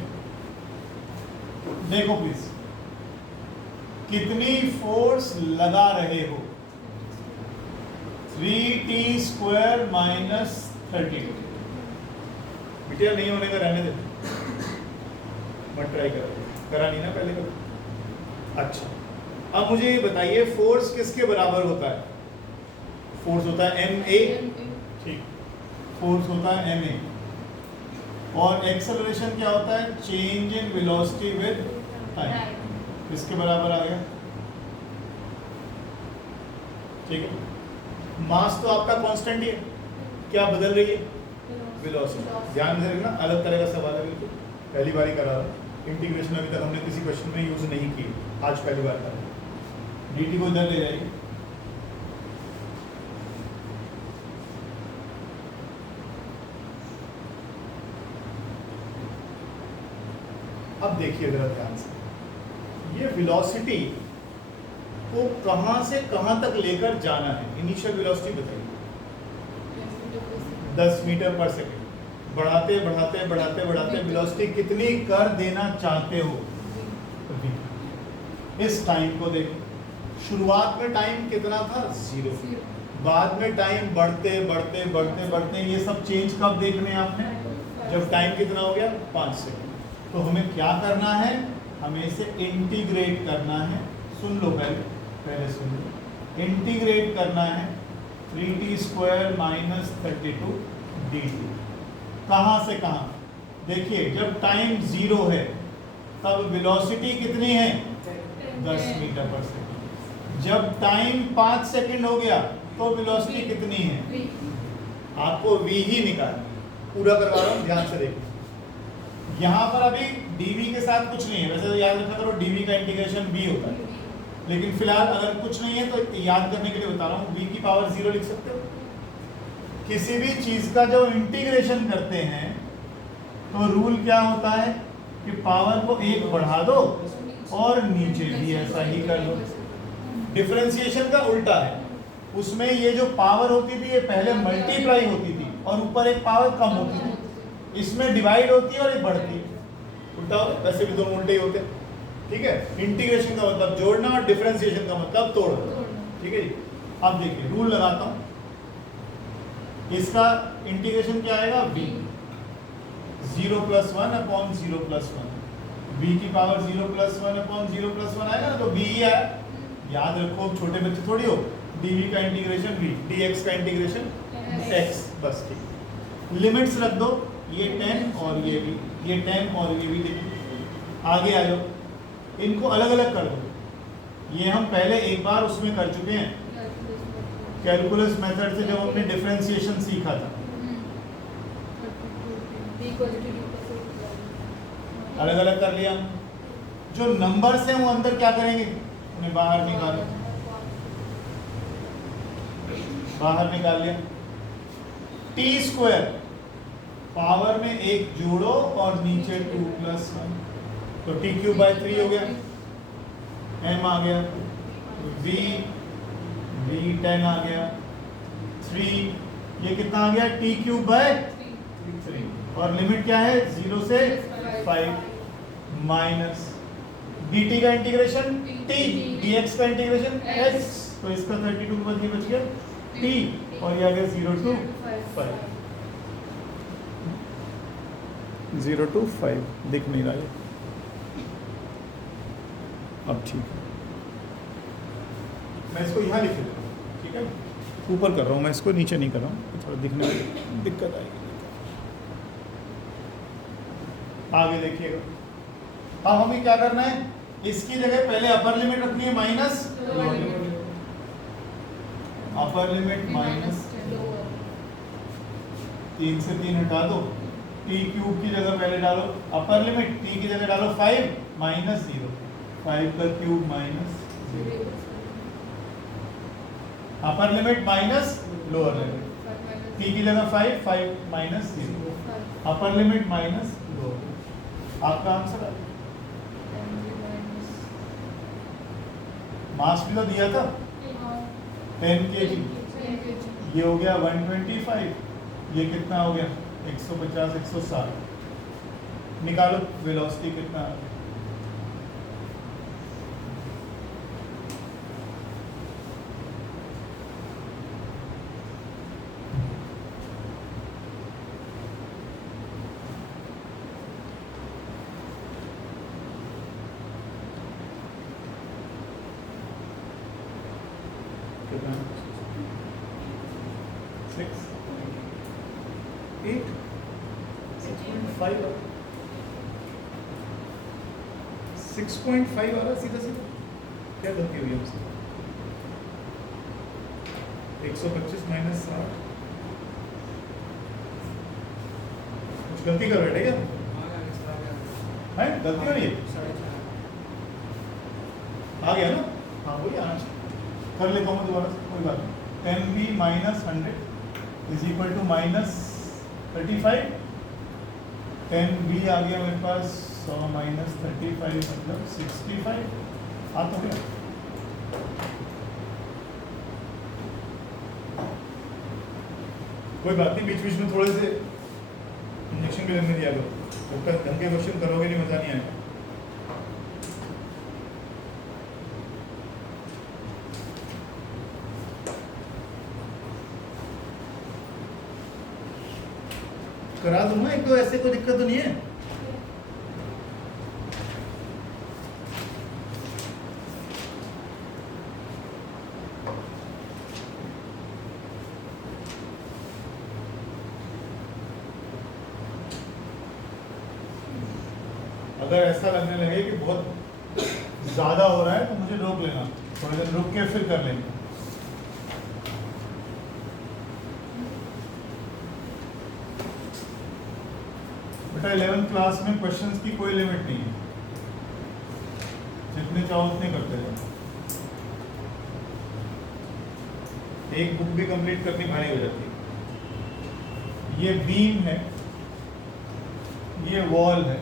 देखो please, कितनी force लगा रहे हो? 3t square minus 32. बेटा नहीं होने का रहने दे, मत ट्राई करो, करा नहीं ना पहले करो. अच्छा, अब मुझे ये बताइए फोर्स किसके बराबर होता है? फोर्स होता है ma. ठीक, फोर्स होता है ma. और एक्सेलरेशन क्या होता है? Change in velocity with time. इसके बराबर आ गया. ठीक है, मास तो आपका कांस्टेंट ही है, क्या बदल रही है? वेलोसिटी. ध्यान से रखना, अलग तरह का सवाल है बिल्कुल, पहली बार ही करा रहा हूं. इंटीग्रेशन अभी तक हमने किसी क्वेश्चन में यूज नहीं की, आज पहली बार करा. dt को इधर ले जाइए. अब देखिए जरा ध्यान से, ये वेलोसिटी को कहां से कहां तक लेकर जाना है? इनिशियल वेलोसिटी बताइए. 10 मीटर पर सेकंड. बढ़ाते बढ़ाते बढ़ाते बढ़ाते वेलोसिटी कितनी कर देना चाहते हो? v. इस टाइम को देखो, शुरुआत में टाइम कितना था? 0. बाद में टाइम बढ़ते बढ़ते बढ़ते बढ़ते, ये सब चेंज कब देखने हैं आपने? जब टाइम कितना हो गया? 5 सेकंड. तो हमें क्या करना है? हमें इसे इंटीग्रेट करना है. सुन लो पहले सुन लो. इंटीग्रेट करना है 3t स्क्वायर माइनस 32 dt. कहाँ से कहाँ? देखिए, जब टाइम 0 है तब वेलोसिटी कितनी है? 10 मीटर पर सेकंड. जब टाइम 5 सेकंड हो गया तो वेलोसिटी कितनी है? आपको v ही निकालनी. पूरा करवा रहा हूँ, ध्यान से देखो. यहाँ पर अभी dv के साथ कुछ नहीं है, वैसे तो याद रखा करो dv का इंटीग्रेशन v होता है, लेकिन फिलहाल अगर कुछ नहीं है तो याद करने के लिए बता रहा हूँ, v की पावर 0 लिख सकते हो. किसी भी चीज का जो इंटीग्रेशन करते हैं तो रूल क्या होता है कि पावर को 1 बढ़ा दो और नीचे भी ऐसा ही कर लो. डिफरेंशिएशन का उल्टा है, उसमें ये जो पावर होती थी ये पहले मल्टीप्लाई होती थी और ऊपर एक पावर कम होती थी. इसमें डिवाइड होती है और ये बढ़ती है. उल्टा होता है, वैसे भी दोनों उल्टे ही होते हैं. ठीक है, इंटीग्रेशन का मतलब जोड़ना और डिफरेंशिएशन का मतलब तोड़ना. ठीक है जी. अब देखिए रूल लगाता हूं, इसका इंटीग्रेशन क्या आएगा? v. 0 + 1 अपॉन 0 + 1. v की पावर 0 + 1 अपॉन 0 + 1 आएगा ना, तो v ही आया. याद रखो, छोटे बच्चे थोड़ी हो. dv का इंटीग्रेशन v, dx का इंटीग्रेशन x. बस ठीक. लिमिट्स रख दो, ये 10 और ये भी, ये 10 और ये भी. देखिए आगे आ जाओ, इनको अलग अलग कर दो. ये हम पहले एक बार उसमें कर चुके हैं, कैलकुलस मेथड से, जब हमने डिफरेंशिएशन सीखा था. अलग अलग कर लिया. जो नंबर्स हैं वो अंदर क्या करेंगे? उन्हें बाहर निकालो. बाहर निकाल लिया. टी स्क्वायर पावर में 1 जोड़ो और नीचे 2 + 1, तो t³/3 हो गया. m आ गया. v V10 आ गया 3, ये कितना आ गया t क्यूब बाय 3 और लिमिट क्या है 0 से 5 माइनस dt का इंटीग्रेशन t dx का इंटीग्रेशन x, तो इसका 32 के बाद ये बच गया t और ये आ गया 0 to 5 0 to 5 दिख नहीं रहा है अब ठीक है, मैं इसको यहाँ लिख देता हूँ, ठीक है ऊपर कर रहा हूँ मैं इसको, नीचे नहीं कर रहा हूँ, थोड़ा दिखने में दिक्कत आएगी। आगे देखिएगा, अब हमें क्या करना है, इसकी जगह पहले अपर लिमिट रखनी है माइनस, अपर लिमिट माइनस 3 से 3 हटा दो, t क्यूब की जगह पहले डालो अपर लिमिट, t की जगह डालो 5 माइनस 0, 5 का cube minus 0, upper limit minus lower limit, t की जगह 5 minus 0, upper limit minus lower, आपका आंसर है। मास भी तो दिया था 10 kg, ये हो गया 125, ये कितना हो गया 150 160, निकालो वेलोसिटी कितना आ गया, कितना 6 8 6.5 6.5 आ रहा सीधा सीधा, क्या गलती हुई हमसे 125 माइनस 60, कुछ गलती कर बैठे क्या है, गलती हो रही है, आ गया ना, हाँ वही आना चाहिए, कर लेता हूँ मैं दोबारा से, कोई बात नहीं, 10v minus 100 is equal to minus 35, 10v आ गया मेरे पास 100 माइनस 35 मतलब 65, आ तो गया, कोई बात नहीं, बीच बीच में थोड़े से इंजेक्शन भी लगने दिया करो, जब तक ढंग के क्वेश्चन करोगे नहीं मजा नहीं आएगा। करा दूंगा एक दो, ऐसे कोई दिक्कत तो नहीं है। अगर ऐसा लगने लगे कि बहुत ज्यादा हो रहा है तो मुझे रोक लेना, थोड़ी देर रुक के फिर कर लेंगे। बेटा 11th क्लास में क्वेश्चंस की कोई लिमिट नहीं है, जितने चाहो उतने करते जाओ, एक बुक भी कंप्लीट करनी भारी हो जाती है। ये बीम है, ये वॉल है,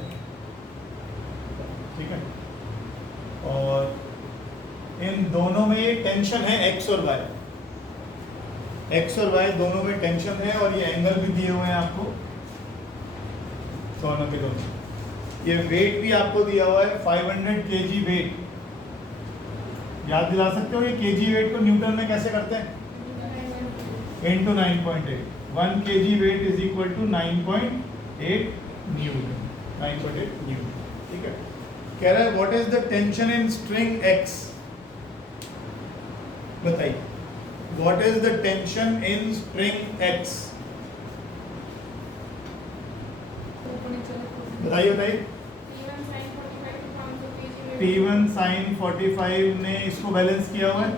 ठीक है, और इन दोनों में ये टेंशन है एक्स और वाई, एक्स और वाई दोनों में टेंशन है, और ये एंगल भी दिए हुए हैं आपको दोनों के दोनों। ये वेट भी आपको दिया हुआ है 500 kg वेट, याद दिला सकते हो ये kg वेट को न्यूटन में कैसे करते हैं, into 9.8, 1 kg weight is equal to 9.8 newton, 9.8 newton, ठीक है। कह रहा है what is the tension in string x, बताइए what is the tension in string x, बताइए बताइए। T1 sin 45 ने इसको बैलेंस किया हुआ है,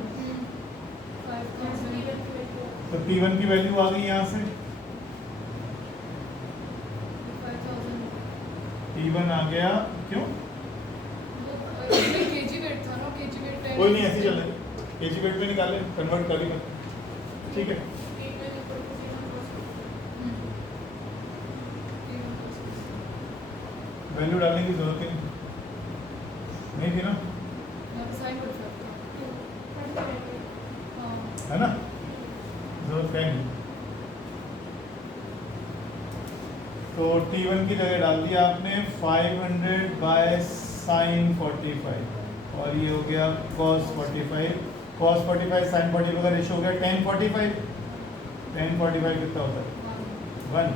तो T1 की वैल्यू आ गई यहाँ से, T1 आ गया, क्यों कोई नहीं, ऐसे चल रहे केजी वेट में निकाले, कन्वर्ट कर लिया, ठीक है। वैल्यू डालने की जरूरत ही नहीं थी ना, है ना, जरूरत है नहीं। तो T1 की जगह डाल दिया आपने 500 बाय साइन 45 और ये हो गया cos 45, cos 45 साइन 45 का रेशियो हो गया 1045, 1045 कितना होता है 1,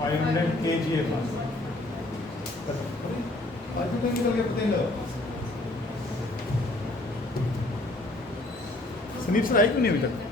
500 kg है पास। सुनील सर आए क्यों नहीं अभी तक?